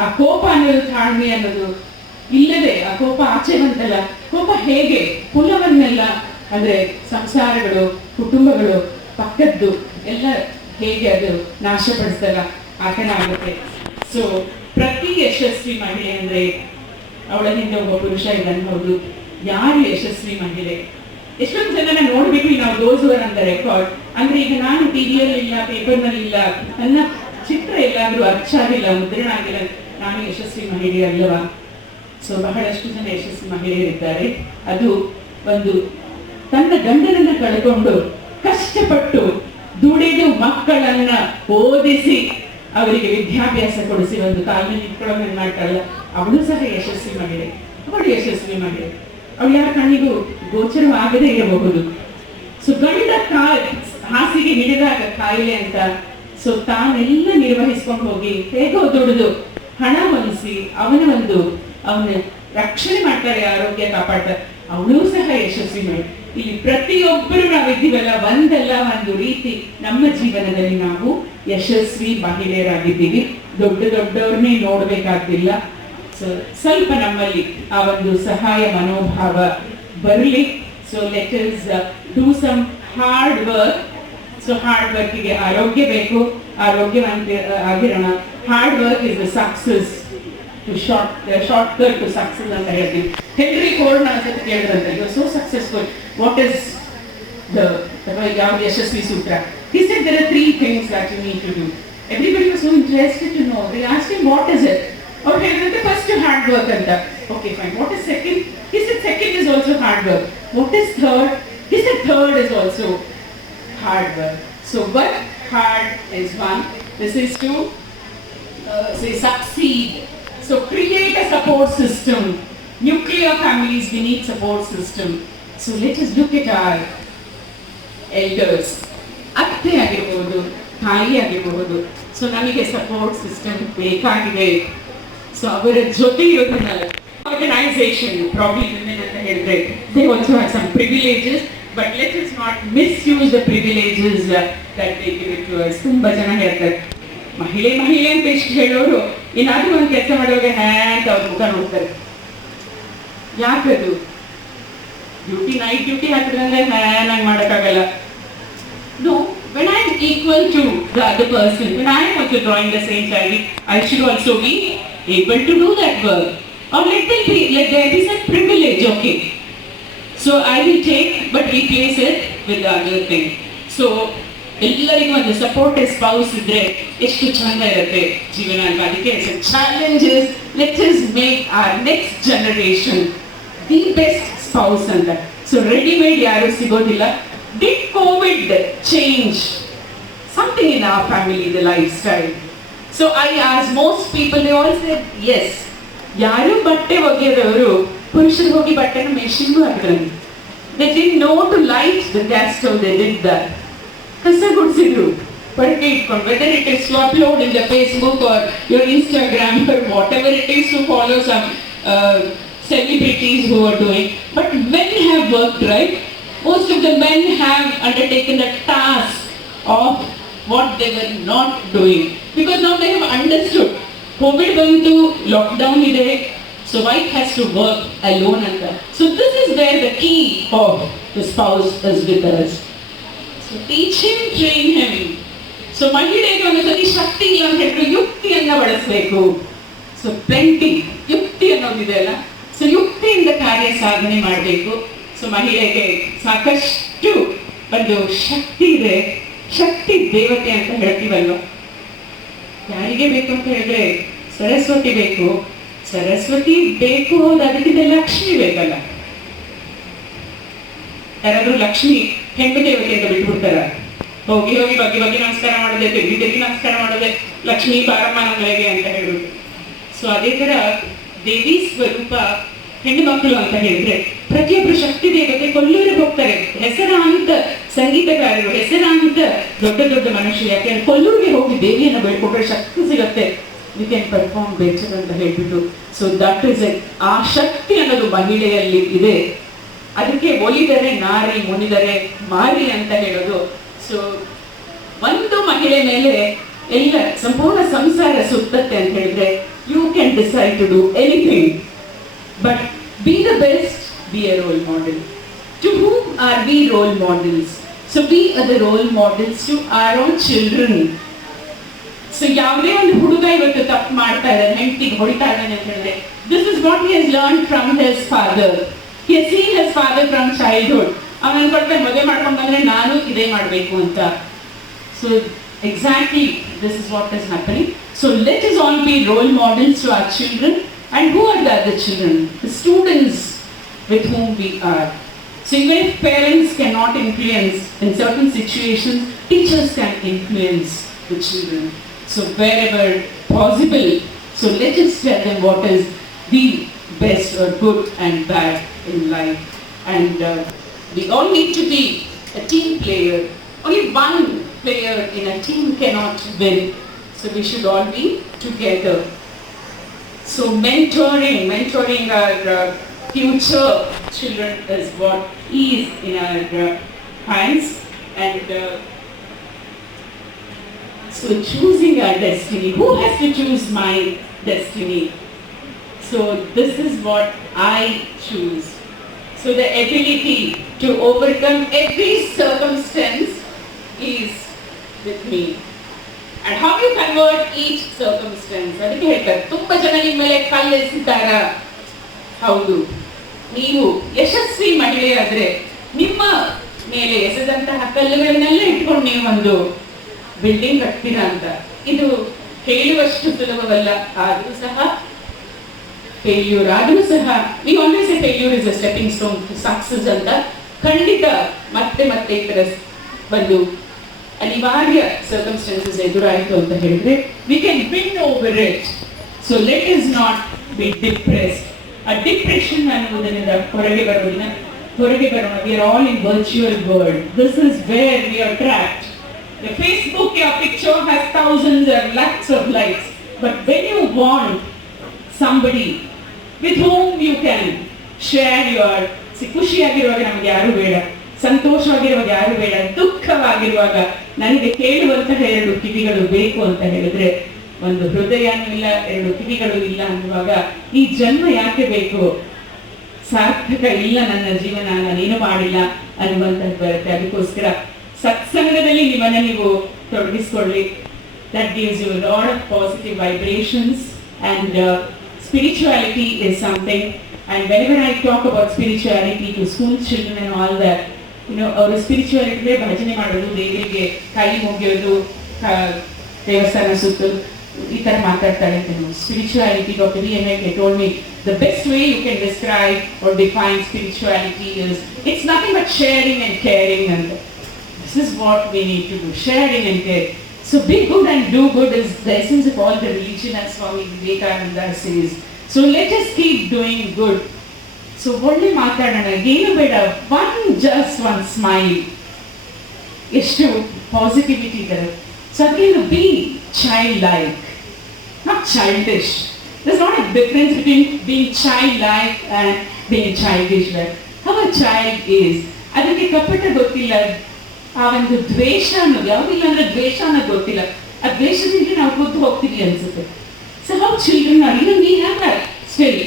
ಆ ಕೋಪ ಅನ್ನೋದು, ತಾಳ್ಮೆ ಅನ್ನೋದು ಇಲ್ಲದೆ ಆ ಕೋಪ ಆಚೆ ಬಂತಲ್ಲ, ಕೋಪ ಹೇಗೆ ಕುಲವನ್ನೆಲ್ಲ ಅಂದ್ರೆ ಸಂಸಾರಗಳು, ಕುಟುಂಬಗಳು, ಪಕ್ಕದ್ದು ಎಲ್ಲ ಹೇಗೆ ಅದು ನಾಶಪಡಿಸಲ್ಲ ಆ ಥರ ಆಗುತ್ತೆ. ಸೊ ಪ್ರತಿ ಯಶಸ್ವಿ ಮಹಿಳೆ ಅಂದ್ರೆ ಅವಳ ಹಿಂದೆ ಒಬ್ಬ ಪುರುಷ ಇದ್ದಾನೆ. ಹೌದು, ಯಾರು ಯಶಸ್ವಿ ಮಹಿಳೆ? ಎಷ್ಟೊಂದು ಜನನ ನೋಡ್ಬಿಟ್ಟು ನಾವು ದೋಸ್ ವರ್ ಅಂತ ರೆಕಾರ್ಡ್ ಅಂದ್ರೆ ಈಗ ನಾನು ಟಿವಿಯಲ್ಲಿ ಇಲ್ಲ, ಪೇಪರ್ನಲ್ಲಿ ಇಲ್ಲ, ನನ್ನ ಚಿತ್ರ ಎಲ್ಲಾದ್ರೂ ಅಚ್ಚಾಗಿಲ್ಲ, ಮುದ್ರಣ ಆಗಿಲ್ಲ, ನಾನು ಯಶಸ್ವಿ ಮಹಿಳೆ ಅಲ್ಲವಾ? ಸೊ ಬಹಳಷ್ಟು ಜನ ಯಶಸ್ವಿ ಮಹಿಳೆಯರಿದ್ದಾರೆ. ಅದು ಒಂದು ತನ್ನ ಗಂಡನನ್ನ ಕಳ್ಕೊಂಡು ಕಷ್ಟಪಟ್ಟು ದುಡಿದು ಮಕ್ಕಳನ್ನ ಓದಿಸಿ ಅವರಿಗೆ ವಿದ್ಯಾಭ್ಯಾಸ ಕೊಡಿಸಿ ಒಂದು ಕಾಲದಲ್ಲಿ ನಿಂತ್ಕೊಳ್ಳೋದನ್ನ ಮಾಡ್ತಾಳಲ್ಲ, ಅವಳು ಸಹ ಯಶಸ್ವಿ ಮಹಿಳೆ. ಅವಳು ಯಶಸ್ವಿ ಮಹಿಳೆ. ಅವಳು ಯಾರ ಕಣ್ಣಿಗೂ ಗೋಚರವಾಗದೇ ಇರಬಹುದು. ಸೊ ಗಂಡ ಹಾಸಿಗೆ ಹಿಡಿದಾಗ ಕಾಯಿಲೆ ಅಂತ ಸೊ ತಾನೆಲ್ಲ ನಿರ್ವಹಿಸ್ಕೊಂಡು ಹೋಗಿ ಹೇಗೋ ದುಡಿದು ಹಣ ಹೊಲಿಸಿ ಅವನ ರಕ್ಷಣೆ ಮಾಡ್ತಾರೆ, ಆರೋಗ್ಯ ಕಾಪಾಡ್ತಾರೆ. ಅವಳು ಸಹ ಯಶಸ್ವಿ ಮಹಿಳೆ. ಇಲ್ಲಿ ಪ್ರತಿಯೊಬ್ಬರು ನಾವಿದ್ದೀವಲ್ಲ, ಒಂದಲ್ಲ ಒಂದು ರೀತಿ ನಮ್ಮ ಜೀವನದಲ್ಲಿ ನಾವು ಯಶಸ್ವಿ ಮಹಿಳೆಯರಾಗಿದ್ದೀವಿ. ದೊಡ್ಡವ್ರನ್ನೇ ನೋಡ್ಬೇಕಾಗ್ತಿಲ್ಲ. ಸ್ವಲ್ಪ ನಮ್ಮಲ್ಲಿ ಆ ಒಂದು ಸಹಾಯ ಮನೋಭಾವ ಬರಲಿ. So let us do some hard work. So hard ವರ್ಕಿಗೆ ಆರೋಗ್ಯ ಬೇಕು, ಆರೋಗ್ಯವಂತ ಆಗಿರೋಣ. Hard work is the success to shortcut to success ಅಂತ ಹೇಳ್ತೀವಿ. ಹೆನ್ರಿ ಫೋರ್ಡ್ ಅನ್ಸುತ್ತೆ ಕೇಳಿದ್ರಂತೆ, you are so successful, what is ಯಾವ ಯಶಸ್ವಿ ಸೂತ್ರ? He said there are 3 things that you need to do. Everybody was so interested to know. They asked him, what is it? Or ಹೇಳಿದ್ರೆ first hard work ಅಂತ. Okay, fine. What is second? He said second is also hard work. What is third? He said third is also hard work. So work hard is one. This is to say succeed. So create a support system. Nuclear families, we need support system. So let us look at our elders. ಅತ್ತೆ ಆಗಿರ್ಬೋದು, ತಾಯಿ ಆಗಿರ್ಬೋದು. So ನಮಗೆ support system ಬೇಕಾಗಿದೆ. So ಅವರ ಜೊತೆ ಇರೋದನ್ನ organisation problem ಅಂತ ಹೇಳಿದ್ರೆ they also have some privileges, but let us not misuse the privileges that they give it to us. ತುಂಬಾ ಜನ ಹೇಳ್ತಾರೆ ಮಹಿಳೆ ಅಂತ ಇಷ್ಟು ಹೇಳೋರು ಏನಾದ್ರೂ ಒಂದು ಕೆಲಸ ಮಾಡುವಾಗ ಅಂತ ಅವ್ರ ಮುಖ ನೋಡ್ತಾರೆ. ಯಾಕದು? ನೈಟ್ ಡ್ಯೂಟಿ ಹಾಕಿದ್ರೆ ನಂಗೆ ಮಾಡೋಕ್ಕಾಗಲ್ಲ. No, when I am equal to the other person, when I am also drawing the same salary, I should also be able to do that work. Or let there be some privilege, okay? So I will take, but replace it with the other thing. So ಎಲ್ಲರಿಗೂ ಒಂದು supportive spouse ಇದ್ರೆ ಎಷ್ಟು ಚಂದ ಇರುತ್ತೆ ಜೀವನ ಅಲ್ವಾ? ಅದಕ್ಕೆ challenges, let us make our next generation the best spouse ಅಂತ. ಸೊ ರೆಡಿಮೇಡ್ ಯಾರು ಸಿಗೋದಿಲ್ಲ. Did COVID change something in our family, the lifestyle? So I asked most people, they all said yes. ಯಾರು ಬಟ್ಟೆ ಒಗೆಯೋದವರು ಪುರುಷರು ಹೋಗಿ ಬಟ್ಟೆನ ಮೆಷಿನ್ಗೂ ಹಾಕಿದ್ರು. They didn't know to light the gas stove, they did that. ಕಸ ಗುಡಿಸಿದ್ರು ಪಡಕೆ ಇಟ್ಕೊಂಡು, whether it is to upload in the Facebook or your Instagram or whatever it is to follow some celebrities who are doing. But men have worked, right? Most of the men have undertaken the task of what they were not doing, because now they have understood COVID bantu, lockdown ide, so wife has to work alone and that. So this is where the key of the spouse is with us. So teach him, train him. So ಮಹಿಳೆಗೆ ಒಂದ್ಸತಿ ಶಕ್ತಿ ಇಲ್ಲ ಅಂತ ಹೇಳಿದ್ರೆ ಯುಕ್ತಿಯನ್ನ ಬಳಸಬೇಕು. So plenty ಯುಕ್ತಿ ಅನ್ನೋದಿದೆ ಅಲ್ಲ, so ಯುಕ್ತಿಯಿಂದ ಕಾರ್ಯ ಸಾಧನೆ ಮಾಡಬೇಕು. ಸೊ ಮಹಿಳೆಗೆ ಸಾಕಷ್ಟು ಒಂದು ಶಕ್ತಿ ಇದೆ. ಶಕ್ತಿ ದೇವತೆ ಅಂತ ಹೇಳ್ತೀವಲ್ವ, ಯಾರಿಗೆ ಬೇಕು ಅಂತ ಹೇಳಿದ್ರೆ ಸರಸ್ವತಿ ಬೇಕು. ಸರಸ್ವತಿ ಬೇಕು, ಅದಕ್ಕಿಂತ ಲಕ್ಷ್ಮಿ ಬೇಕಲ್ಲ. ಯಾರಾದ್ರೂ ಲಕ್ಷ್ಮಿ ಹೆಣ್ಣು ದೇವತೆ ಅಂತ ಬಿಟ್ಬಿಡ್ತಾರ? ಹೋಗಿ ಬಗ್ಗೆ ನಮಸ್ಕಾರ ಮಾಡೋದೆ, ತೆಗಿ ನಮಸ್ಕಾರ ಮಾಡೋದೆ, ಲಕ್ಷ್ಮೀ ಬಾರಮ್ಮ ನಮಗೆ ಅಂತ ಹೇಳುದು. ಸೊ ಅದೇ ತರ ದೇವಿ ಸ್ವರೂಪ ಹೆಣ್ಣು ಮಕ್ಕಳು ಅಂತ ಹೇಳಿದ್ರೆ ಪ್ರತಿಯೊಬ್ಬರು ಶಕ್ತಿ ದೇವತೆ ಕೊಲ್ಲೂರಿಗೆ ಹೋಗ್ತಾರೆ. ಹೆಸರಾಂತ ಸಂಗೀತಗಾರರು, ಹೆಸರಾಂತ ದೊಡ್ಡ ದೊಡ್ಡ ಮನುಷ್ಯರು. ಯಾಕೆಂದ್ರೆ ಕೊಲ್ಲೂರಿಗೆ ಹೋಗಿ ದೇವಿಯನ್ನು ಬೇಡ್ಕೊಂಡ್ರೆ ಶಕ್ತಿ ಸಿಗತ್ತೆ, ವಿ ಕ್ಯಾನ್ ಪರ್ಫಾರ್ಮ್ ಬೆಟರ್ ಅಂತ ಹೇಳ್ಬಿಟ್ಟು. So that is it. ಆ ಶಕ್ತಿ ಅನ್ನೋದು ಮಹಿಳೆಯಲ್ಲಿ ಇದೆ. ಅದಕ್ಕೆ ಒಲಿದರೆ ನಾರಿ, ಮುನಿದರೆ ಮಾರಿ ಅಂತ ಹೇಳೋದು. ಸೊ ಒಂದು ಮಹಿಳೆ ಮೇಲೆ ಎಲ್ಲ ಸಂಪೂರ್ಣ ಸಂಸಾರ ಸುತ್ತತ್ತೆ ಅಂತ ಹೇಳಿದ್ರೆ you can decide to do anything. But be the best, be a role model. To whom are we role models? So we are the role models to our own children. So ಯಾವುದೇ ಒಂದು ಹುಡುಗ ಇವತ್ತು ತಪ್ಪು ಮಾಡ್ತಾ ಇದ್ದಾನೆ, ಹೆಂಡತಿಗೆ ಹೊಡಿತಾ ಇದ್ದಾನೆ ಅಂತ ಹೇಳಿದ್ರೆ, this is what he has learned from his father. He has seen his father from childhood. ಅವನು ಅನ್ಕೊಳ್ತಾನೆ ಮದುವೆ ಮಾಡ್ಕೊಂಡು ಬಂದ್ರೆ ನಾನು ಇದೇ ಮಾಡಬೇಕು ಅಂತ. So exactly this is what is happening. So let us all be role models to our children. And who are the other children? The students with whom we are. So even if parents cannot influence in certain situations, teachers can influence the children. So wherever possible, so let us tell them what is the best or good and bad in life. And we all need to be a team player. Only one player in a team cannot win. So we should all be together. So mentoring our future children is what is in our hands. And so choosing our destiny. Who has to choose my destiny? So this is what I choose. So the ability to overcome every circumstance is with me. And how you convert each circumstance? ಅದಕ್ಕೆ ಹೇಳ್ತಾರೆ, ತುಂಬಾ ಜನ ನಿಮ್ಮ ಮೇಲೆ ಕಲ್ಲು ಎಸೆತಾರ. ಹೌದು, ನೀವು ಯಶಸ್ವಿ ಮಹಿಳೆಯಾದ್ರೆ ನಿಮ್ಮ ಮೇಲೆ ಎಸೆದಂತಹ ಕಲ್ಲುಗಳನ್ನೆಲ್ಲ ಇಟ್ಕೊಂಡು ನೀವು ಒಂದು ಬಿಲ್ಡಿಂಗ್ ಕಟ್ತೀರಾ ಅಂತ. ಇದು ಹೇಳುವಷ್ಟು ಸುಲಭವಲ್ಲ. ಆದರೂ ಸಹ ಫೇಲ್ಯೂರ್ ಆದರೂ ಸಹ we always say failure is a stepping stone to success ಅಂತ. ಖಂಡಿತ ಮತ್ತೆ ಮತ್ತೆ ಈ ತರ ಒಂದು ಅನಿವಾರ್ಯ ಸರ್ಕಮ್ಸ್ಟೆನ್ಸಸ್ ಎದುರಾಯಿತು ಅಂತ ಹೇಳಿದ್ರೆ we can win over it. So let us not be depressed. A depression ಅನ್ನುವುದರಿಂದ ಹೊರಗೆ ಬರೋಣ. We are all in virtual world. This is where we are trapped. The Facebook, your picture has thousands or lakhs of likes. But when you want somebody with whom you can share your ಖುಷಿಯಾಗಿರುವಾಗ ನಮ್ಗೆ ಯಾರು ಬೇಡ, ಸಂತೋಷವಾಗಿರುವಾಗ ಯಾರು ಬೇಡ, ದುಃಖವಾಗಿರುವಾಗ ನನಗೆ ಕೇಳುವಂತಹ 2 ಕಿವಿಗಳು ಬೇಕು ಅಂತ ಹೇಳಿದ್ರೆ, ಒಂದು ಹೃದಯನೂ ಇಲ್ಲ, 2 ಕಿವಿಗಳು ಇಲ್ಲ ಅನ್ನುವಾಗ ಈ ಜನ್ಮ ಯಾಕೆ ಬೇಕು? ಸಾರ್ಥಕ ಇಲ್ಲ ನನ್ನ ಜೀವನ, ನಾನೇನು ಮಾಡಿಲ್ಲ ಅನ್ನುವಂಥದ್ದು ಬರುತ್ತೆ. ಅದಕ್ಕೋಸ್ಕರ ಸತ್ಸಂಗದಲ್ಲಿ ನಿಮ್ಮನ್ನ ನೀವು ತೊಡಗಿಸ್ಕೊಳ್ಳಿ. That gives you a lot of positive vibrations, and spirituality is something. And whenever I talk about spirituality to school children and all that, you know, our spirituality ಭಜನೆ ಮಾಡೋದು, ದೇವರಿಗೆ ಕೈ ಮುಗಿಯೋದು, ದೇವಸ್ಥಾನ ಸುತ್ತೋದು, ಈ ತರ ಮಾತಾಡ್ತಾರೆ ಅಂತ. Spirituality, Dr. V.M.K. told me the best way you can describe or define spirituality is it's nothing but sharing and caring, and this is what we need to do, sharing and caring. So be good and do good is the essence of all the religion, as Swami Vivekananda says. So let us keep doing good. So ಒಳ್ಳೆ ಮಾತಾಡೋಣ, ಏನು ಬೇಡ, just one smile, ಎಷ್ಟು positivity ಇದ್ದಾರೆ. So again, be childlike, not childish. There's not a difference between being childlike and being childish. How a child is, ಅದಕ್ಕೆ ಕಪಟ ಗೊತ್ತಿಲ್ಲ, ಆ ಒಂದು ದ್ವೇಷ ಅನ್ನೋದು ಯಾವುದಿಲ್ಲ ಅಂದ್ರೆ ದ್ವೇಷ ಅನ್ನೋದು ಗೊತ್ತಿಲ್ಲ, ಆ ದ್ವೇಷದಿಂದ ನಾವು ಕೂತು ಹೋಗ್ತೀವಿ ಅನ್ಸುತ್ತೆ. So how children are, even we have that still.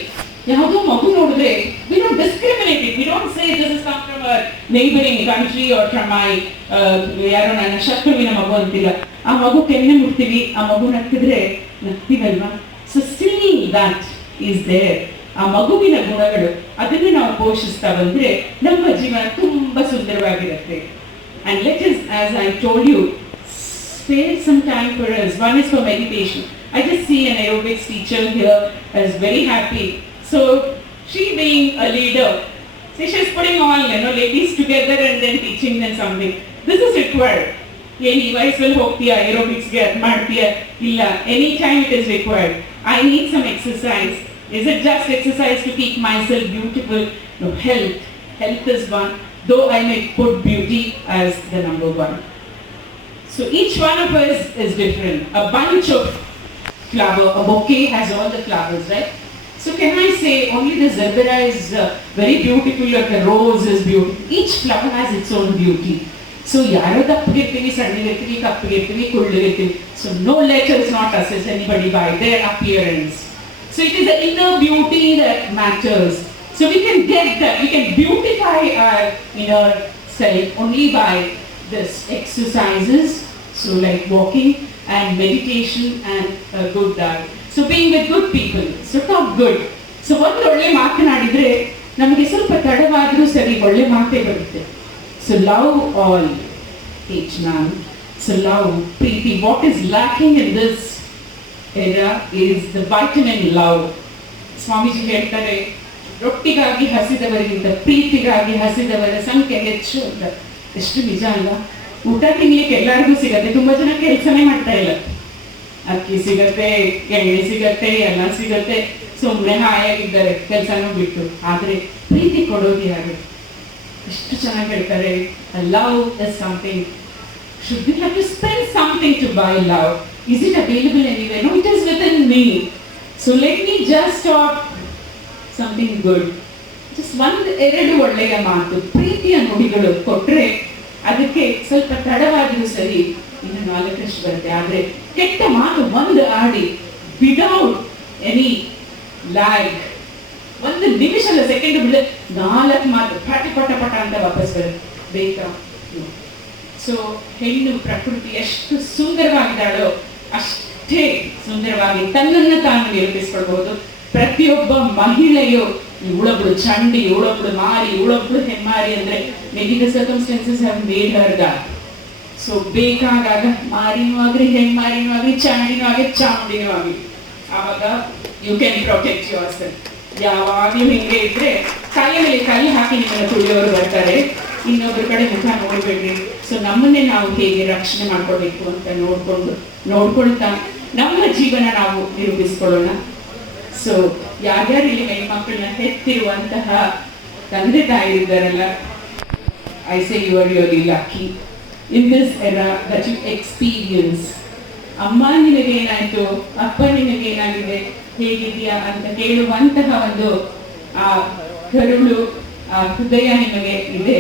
ಯಾವುದೋ ಮಗು ನೋಡಿದ್ರೆ we don't discriminate it. We don't say this is come from a neighboring country or from my ಯಾರೋ ನನ್ನ ಶತ್ರುವಿನ ಮಗು ಅಂತಿಲ್ಲ. ಆ ಮಗು ಕೆನ್ನೆ ಮುಟ್ತೀವಿ, ಆ ಮಗು ನಕ್ಕಿದ್ರೆ ನಗ್ತೀವಲ್ವಾ? So still that is there. ಆ ಮಗುವಿನ ಗುಣಗಳು, ಅದನ್ನು ನಾವು ಪೋಷಿಸ್ತಾ ಬಂದ್ರೆ ನಮ್ಮ ಜೀವನ ತುಂಬಾ ಸುಂದರವಾಗಿರುತ್ತೆ. And let us, as I told you, spare some time for us. One is for meditation. I just see an aerobics teacher here is very happy. So she being a leader, see she's putting all, you know, ladies together and then teaching them something. This is required. Any vayassalli hogtiya aerobics ge ad ಮಾಡ್ತೀಯಾ? ಇಲ್ಲ, anytime it is required. I need some exercise. Is it just exercise to keep myself beautiful? No, health is one, though I may put beauty as the number one. So each one of us is different. A bunch of flower, a bouquet has all the flowers, right? So can I say only the zebra is very beautiful or the rose is beautiful? Each flower has its own beauty. So ಯಾರೋ ದಪ್ಪಗಿರ್ತೀವಿ, ಸಣ್ಣಗಿರ್ತೀವಿ, ಕಪ್ಪಗಿರ್ತೀವಿ, ಕುಳ್ಳಗಿರ್ತೀವಿ. So no, let us not assess anybody by their appearance. So it is the inner beauty that matters. So we can get that, we can beautify our inner self only by this exercises, so like walking and meditation and a good diet. So being with good people, so talk good. So ಒಂದು ಒಳ್ಳೆ ಮಾತನಾಡಿದ್ರೆ ನಮಗೆ ಸ್ವಲ್ಪ ತಡವಾದರೂ ಸರಿ ಒಳ್ಳೆ ಮಾತೇ ಬರುತ್ತೆ. So love all, each man. So love, Preethi. What is lacking in this era is the vitamin love. Swamiji ಹೇಳ್ತಾರೆ, ರೊಟ್ಟಿಗಾಗಿ ಹಸಿದವರಿಗಿಂತ ಪ್ರೀತಿಗಾಗಿ ಹಸಿದವರ ಸಂಖ್ಯೆ ಹೆಚ್ಚು ಅಂತ. ಎಷ್ಟು ನಿಜ ಅಲ್ಲ? ಊಟ ತಿನ್ಲಿಕ್ಕೆ ಎಲ್ಲರಿಗೂ ಸಿಗತ್ತೆ, ತುಂಬಾ ಜನ ಕೆಲಸನೇ ಮಾಡ್ತಾ ಇಲ್ಲ. ಅಕ್ಕಿ ಸಿಗತ್ತೆ, ಎಣ್ಣೆ ಸಿಗತ್ತೆ, ಎಲ್ಲ ಸಿಗತ್ತೆ, ಸುಮ್ಮನೆ ಹಾಯಾಗಿದ್ದಾರೆ ಕೆಲಸನೂ ಬಿಟ್ಟು. ಆದ್ರೆ ಪ್ರೀತಿ ಕೊಡೋದು ಯಾರು? ಎಷ್ಟು ಚೆನ್ನಾಗಿ ಹೇಳ್ತಾರೆ, love is something. Should we have to spend something to buy love? Is it available anywhere? No, it is within me. So let me just talk something good. Just ಎರಡು ಒಳ್ಳೆಯ ಮಾತು, ಪ್ರೀತಿಯ ನುಡಿಗಳು ಕೊಟ್ರೆ ಅದಕ್ಕೆ ಸ್ವಲ್ಪ ತಡವಾದರೂ ಸರಿ ಇನ್ನು 4 ವರ್ಷ ಬರುತ್ತೆ. ಆದ್ರೆ ಕೆಟ್ಟ ಮಾತು ಒಂದು ಆಡಿ ವಿದೌಟ್ ಎನಿ ಲ್ಯಾಗ್, ಒಂದು ನಿಮಿಷದ ಸೆಕೆಂಡ್ ಬಿಡ 4 ಮಾತು ಪಟ ಪಟ ಪಟ ಅಂತ ವಾಪಸ್ ಬರುತ್ತೆ. ಬೇಕಾ? ಸೊ ಹೆಣ್ಣು ಪ್ರಕೃತಿ ಎಷ್ಟು ಸುಂದರವಾಗಿದ್ದಾಳೋ ಅಷ್ಟೇ ಸುಂದರವಾಗಿ ತನ್ನನ್ನು ತಾನು ನಿರೂಪಿಸ್ಕೊಳ್ಬಹುದು. ಪ್ರತಿಯೊಬ್ಬ ಮಹಿಳೆಯು ಇವಳೊಬ್ಳು ಚಂಡಿ, ಇವಳೊಬ್ಳು ಮಾರಿ, ಇವಳೊಬ್ಳು ಹೆಮ್ಮಾರಿ ಅಂದ್ರೆ maybe the circumstances have made her that. So ಬೇಕಾದಾಗ ಮಾರಿನೂ ಆಗ್ರಿ, ಹೆಮ್ಮಾರಿನೂ ಆಗ್ರಿ, ಚಂಡಿನೂ ಆಗ್ರಿ, ಚಾಮುಂಡಿನೂ ಆಗ್ರಿ, ಆವಾಗ you can protect yourself. ಯಾವಾಗ್ಲೂ ಹಿಂಗೆ ಇದ್ರೆ ಕೈ ಮೇಲೆ ಕೈ ಹಾಕಿ ನಿಮ್ಮನ್ನ ತುಳಿಯೋರು ಬರ್ತಾರೆ, ಇನ್ನೊಬ್ಬರ ಕಡೆ ಮುಖ ನೋಡ್ಬೇಡ್ರಿ. ಸೊ ನಮ್ಮನ್ನೇ ನಾವು ಹೇಗೆ ರಕ್ಷಣೆ ಮಾಡ್ಕೊಳ್ಬೇಕು ಅಂತ ನೋಡ್ಕೊಳ್ತಾ ನಮ್ಮ ಜೀವನ ನಾವು ನಿರೂಪಿಸ್ಕೊಳ್ಳೋಣ. ಸೊ ಯಾರ್ಯಾರು ಇಲ್ಲಿ ಹೆಣ್ಮಕ್ಳನ್ನ ಹೆತ್ತಿರುವಂತಹ ತಂದೆ ತಾಯಿ ಇದ್ದಾರಲ್ಲ, I say you are really lucky in this era that you experience. ಅಮ್ಮ ನಿನಗೇನಾಯ್ತು, ಅಪ್ಪ ನಿನಗೇನಾಗಿದೆ, ಹೇಗಿದೆಯಾ ಅಂತ ಕೇಳುವಂತಹ ಒಂದು ಆ ಕರುಳು, ಆ ಹೃದಯ ನಿಮಗೆ ಇದೆ.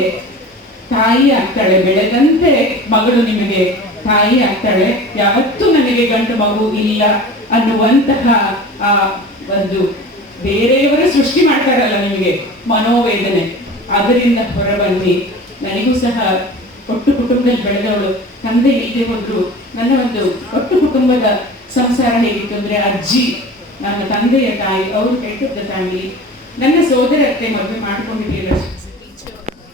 ತಾಯಿ ಆಗ್ತಾಳೆ, ಬೆಳೆದಂತೆ ಮಗಳು ನಿಮಗೆ ತಾಯಿ ಆಗ್ತಾಳೆ. ಯಾವತ್ತೂ ನನಗೆ ಗಂಡು ಮಗು ಇಲ್ಲ ಅನ್ನುವಂತಹ ಆ ಒಂದು ಬೇರೆಯವರೇ ಸೃಷ್ಟಿ ಮಾಡ್ತಾರಲ್ಲ ನಿಮಗೆ ಮನೋವೇದನೆ, ಅದರಿಂದ ಹೊರಬನ್ನಿ. ನನಗೂ ಸಹ ಒಟ್ಟು ಕುಟುಂಬದಲ್ಲಿ ಬೆಳೆದವಳು, ತಂದೆ ಇಲ್ಲದೆ ಹೋದ್ರು ನನ್ನ ಒಂದು ಒಟ್ಟು ಕುಟುಂಬದ ಸಂಸಾರ ಹೇಗಿತ್ತು ಅಂದ್ರೆ, ಅಜ್ಜಿ ನನ್ನ ತಂದೆಯ ತಾಯಿ, ಅವರು ಹೆಡ್ ಆಫ್ ದ ಫ್ಯಾಮಿಲಿ. ನನ್ನ ಸೋದರತ್ತೆ ಮದುವೆ ಮಾಡ್ಕೊಂಡಿರಲಿಲ್ಲ,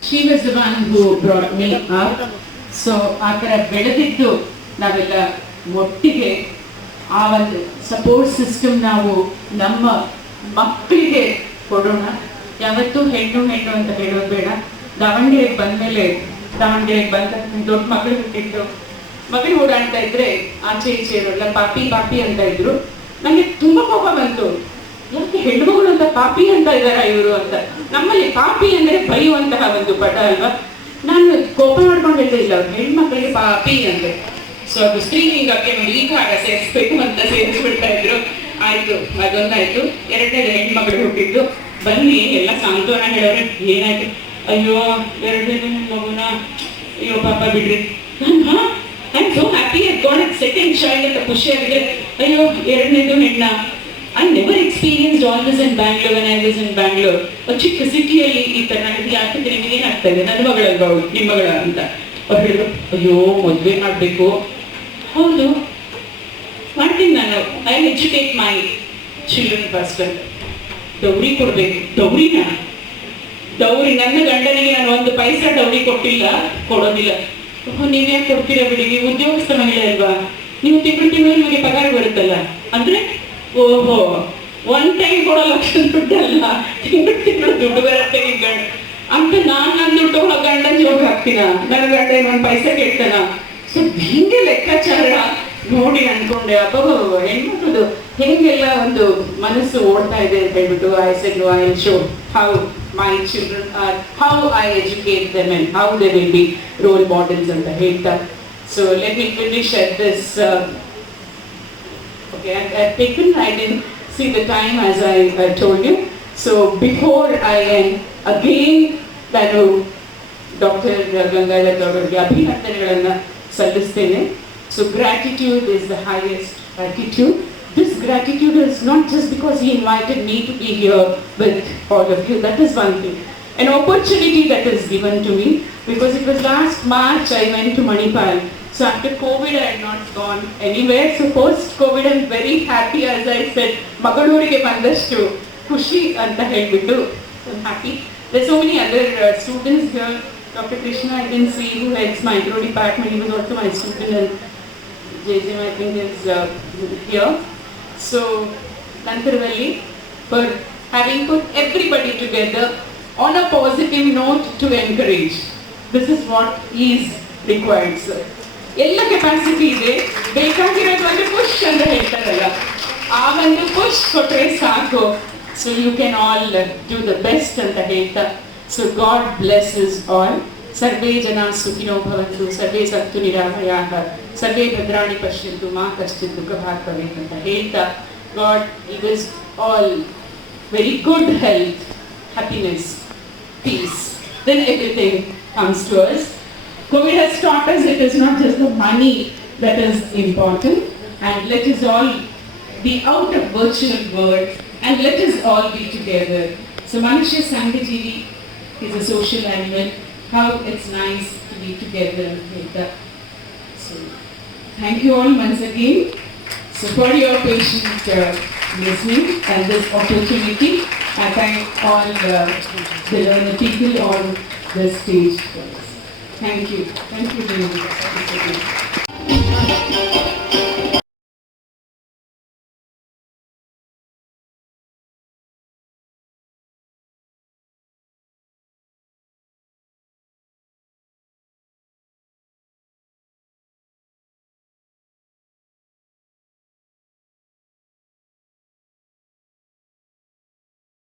she was the one who brought me up. So ಆ ಥರ ಬೆಳೆದಿದ್ದು ನಾವೆಲ್ಲ ಒಟ್ಟಿಗೆ ಆ ಒಂದು ಸಪೋರ್ಟ್ ಸಿಸ್ಟಮ್ ನಾವು ನಮ್ಮ ಮಕ್ಕಳಿಗೆ ಕೊಡೋಣ. ಯಾವತ್ತೂ ಹೆಣ್ಣು ಹೆಣ್ಣು ಅಂತ ಹೇಳೋದು ಬೇಡ. ದಾವಣಗೆರೆಗೆ ಬಂದ್ಮೇಲೆ, ದಾವಣಗೆರೆಗೆ ಬಂದ ದೊಡ್ಡ ಮಗಳು ಹುಟ್ಟಿದ್ದು, ಮಗಳು ಓಡಾಡ್ತಾ ಇದ್ರೆ ಆಚೆ ಈಚೆ ಇರೋಲ್ಲ ಪಾಪಿ ಪಾಪಿ ಅಂತ ಇದ್ರು. ನನಗೆ ತುಂಬಾ ಕೋಪ ಬಂತು, ಯಾಕೆ ಹೆಣ್ಣುಗಳು ಅಂತ ಪಾಪಿ ಅಂತ ಇದಾರ ಇವರು ಅಂತ. ನಮ್ಮಲ್ಲಿ ಪಾಪಿ ಅಂದ್ರೆ ಬೈಯುವಂತಹ ಒಂದು ಪದ ಅಲ್ವಾ. ನಾನು ಕೋಪ ಮಾಡ್ಕೊಂಡು ಹೇಳ್ತಾ ಇಲ್ಲ, ಹೆಣ್ಮಕ್ಳಿಗೆ ಪಾಪಿ ಅಂದ್ರೆ. ಸೊ ಅದು ಸ್ತ್ರೀಲಿಂಗಕ್ಕೆ ಈಗ ಸೇರಿಸ್ಬೇಕು ಅಂತ ಸೇರಿಸ್ಬಿಡ್ತಾ ಇದ್ರು. ಆಯ್ತು, ಅದೊಂದಾಯ್ತು. ಎರಡನೇದು ಹೆಣ್ಮಗಳು ಹುಟ್ಟಿದ್ದು. ಬನ್ನಿ ಎಲ್ಲ ಸಾಂತ್ವನ ಹೇಳೋರೆ, ಏನಾಯ್ತು, ಅಯ್ಯೋ ಎರಡನೇದು ಮಗುನ, ಅಯ್ಯೋ ಪಾಪ ಬಿಡ್ರಿ, I am so happy I got it second child ಅಂತ ಖುಷಿಯಾಗಿದೆ. ಅಯ್ಯೋ ಎರಡನೇದು ಹೆಣ್ಣ. I never experienced all this in Bangalore when I was in Bangalore. ಚಿಕ್ಕ ಸಿಟಿಯಲ್ಲಿ ಈ ತರ ನನಗೆ ಯಾಕೆ ನಿಮಗೆ ಏನಾಗ್ತಾ ಇದೆ, ನನ್ನ ಮಗಳಲ್ವಾ ಅವಳು, ನಿಮ್ಮ ಮಗಳ ಅಂತ. ಅವ್ರು ಹೇಳಿದ್ರು, ಅಯ್ಯೋ ಮದುವೆ ಮಾಡಬೇಕು. ಹೌದು ಮಾಡ್ತೀನಿ ನಾನು, I educate my children first ಅಂತ. ಡೌರಿ ಕೊಡ್ಬೇಕು. ಡೌರಿನ ಡೌರಿ ನನ್ನ ಗಂಡನಿಗೆ ನಾನು 1 ಪೈಸಾ ಡೌರಿ ಕೊಟ್ಟಿಲ್ಲ, ಕೊಡೋದಿಲ್ಲ. ನೀವ್ಯಾಕೆ ಕೊಡ್ತೀರಾ ಬಿಡಿ, ನೀವು ಉದ್ಯೋಗಸ್ಥ ಮಹಿಳೆ ಅಲ್ವಾ, ನೀವು ತಿಂಗಳು ನಿಮಗೆ ಪಗಾರ ಬರುತ್ತಲ್ಲ ಅಂದ್ರೆ, ಓಹೋ 1 ಟೈಮ್ ಕೊಡೋ ಲಕ್ಷ ದುಡ್ಡಲ್ಲ, ತಿಂಗಳು ದುಡ್ಡು ಬರುತ್ತೆ ನಿಮ್ ಗಂಡ ಅಂತ. ನಾನು ನನ್ನ ದುಡ್ಡು ಗಂಡನ ಜೋಗ ಹಾಕ್ತೀನ, ನನ್ನ ಗಂಡ 1 ಪೈಸಾ ಕೇಳ್ತಾನ. ಸೊ ಹಿಂಗೆ ಲೆಕ್ಕಾಚಾರ ನೋಡಿ ಅನ್ಕೊಂಡೆ, ಅಬ್ಬ ಹೆಣ್ಮಕ್ಳದು ಹೆಂಗೆಲ್ಲ ಒಂದು ಮನಸ್ಸು ಓಡ್ತಾ ಇದೆ ಅಂತ ಹೇಳ್ಬಿಟ್ಟು I said no, I will show how my children are, how I educate them and how they will be role models ಅಂತ ಹೇಳ್ತಾ. So let me finish at this. Okay, I've taken, I didn't see the time as I told you. So before I end, again ನಾನು doctor Gangadhar ಅವರಿಗೆ ಅಭಿನಂದನೆಗಳನ್ನು ಸಲ್ಲಿಸ್ತೇನೆ. So gratitude is the highest attitude this gratitude is not just because he invited me to be here with all of you. That is one thing. An opportunity that is given to me, because it was last March I went to Manipal. So after COVID I had not gone anywhere. So post COVID I'm very happy, as I said, Magalurige bandashtu Kushi anta helbittu. I'm happy. There's so many other students here. Dr. Krishna I didn't see, who heads my micro department. He was also my student, and JJ I think is here. So Lankarvalli, for having put everybody together on a positive note to encourage. This is what is required, sir. ಎಲ್ಲ capacity ಇದೆ, ಬೇಕಾಗಿರೋದು ಒಂದು push ಅಂತ ಹೇಳ್ತಾರಲ್ಲ, ಆ ಒಂದು push ಕೊಟ್ರೆ ಸಾಕು. So you can all do the best ಅಂತ ಹೇಳ್ತಾ, ಸೊ ಗಾಡ್ ಬ್ಲೆಸ್ಸಸ್ ಆಲ್. ಸರ್ವೇ ಜನ ಸುಖಿನೋ ಭವಂತು, ಸರ್ವೇ ಸಂತು ನಿರಾಮಯಾಃ, ಸರ್ವೇ ಭದ್ರಾಣಿ ಪಶ್ಯಂತು, ಮಾ ಕಶ್ಚಿತ್ ದುಃಖಭಾಗ್ ಭವೇತ್ ಅಂತ ಹೇಳ್ತಾ, god gives all very good health, happiness, peace. Then everything comes to us. COVID has taught us it is not just the money that is important, and let us all be out of virtual world and let us all be together. So Manushya Sangajeevi is a social animal. How it's nice to be together with that. So thank you all once again. So for your patient listening and this opportunity, I thank all the learned people on the stage. Thank you. Thank you very much.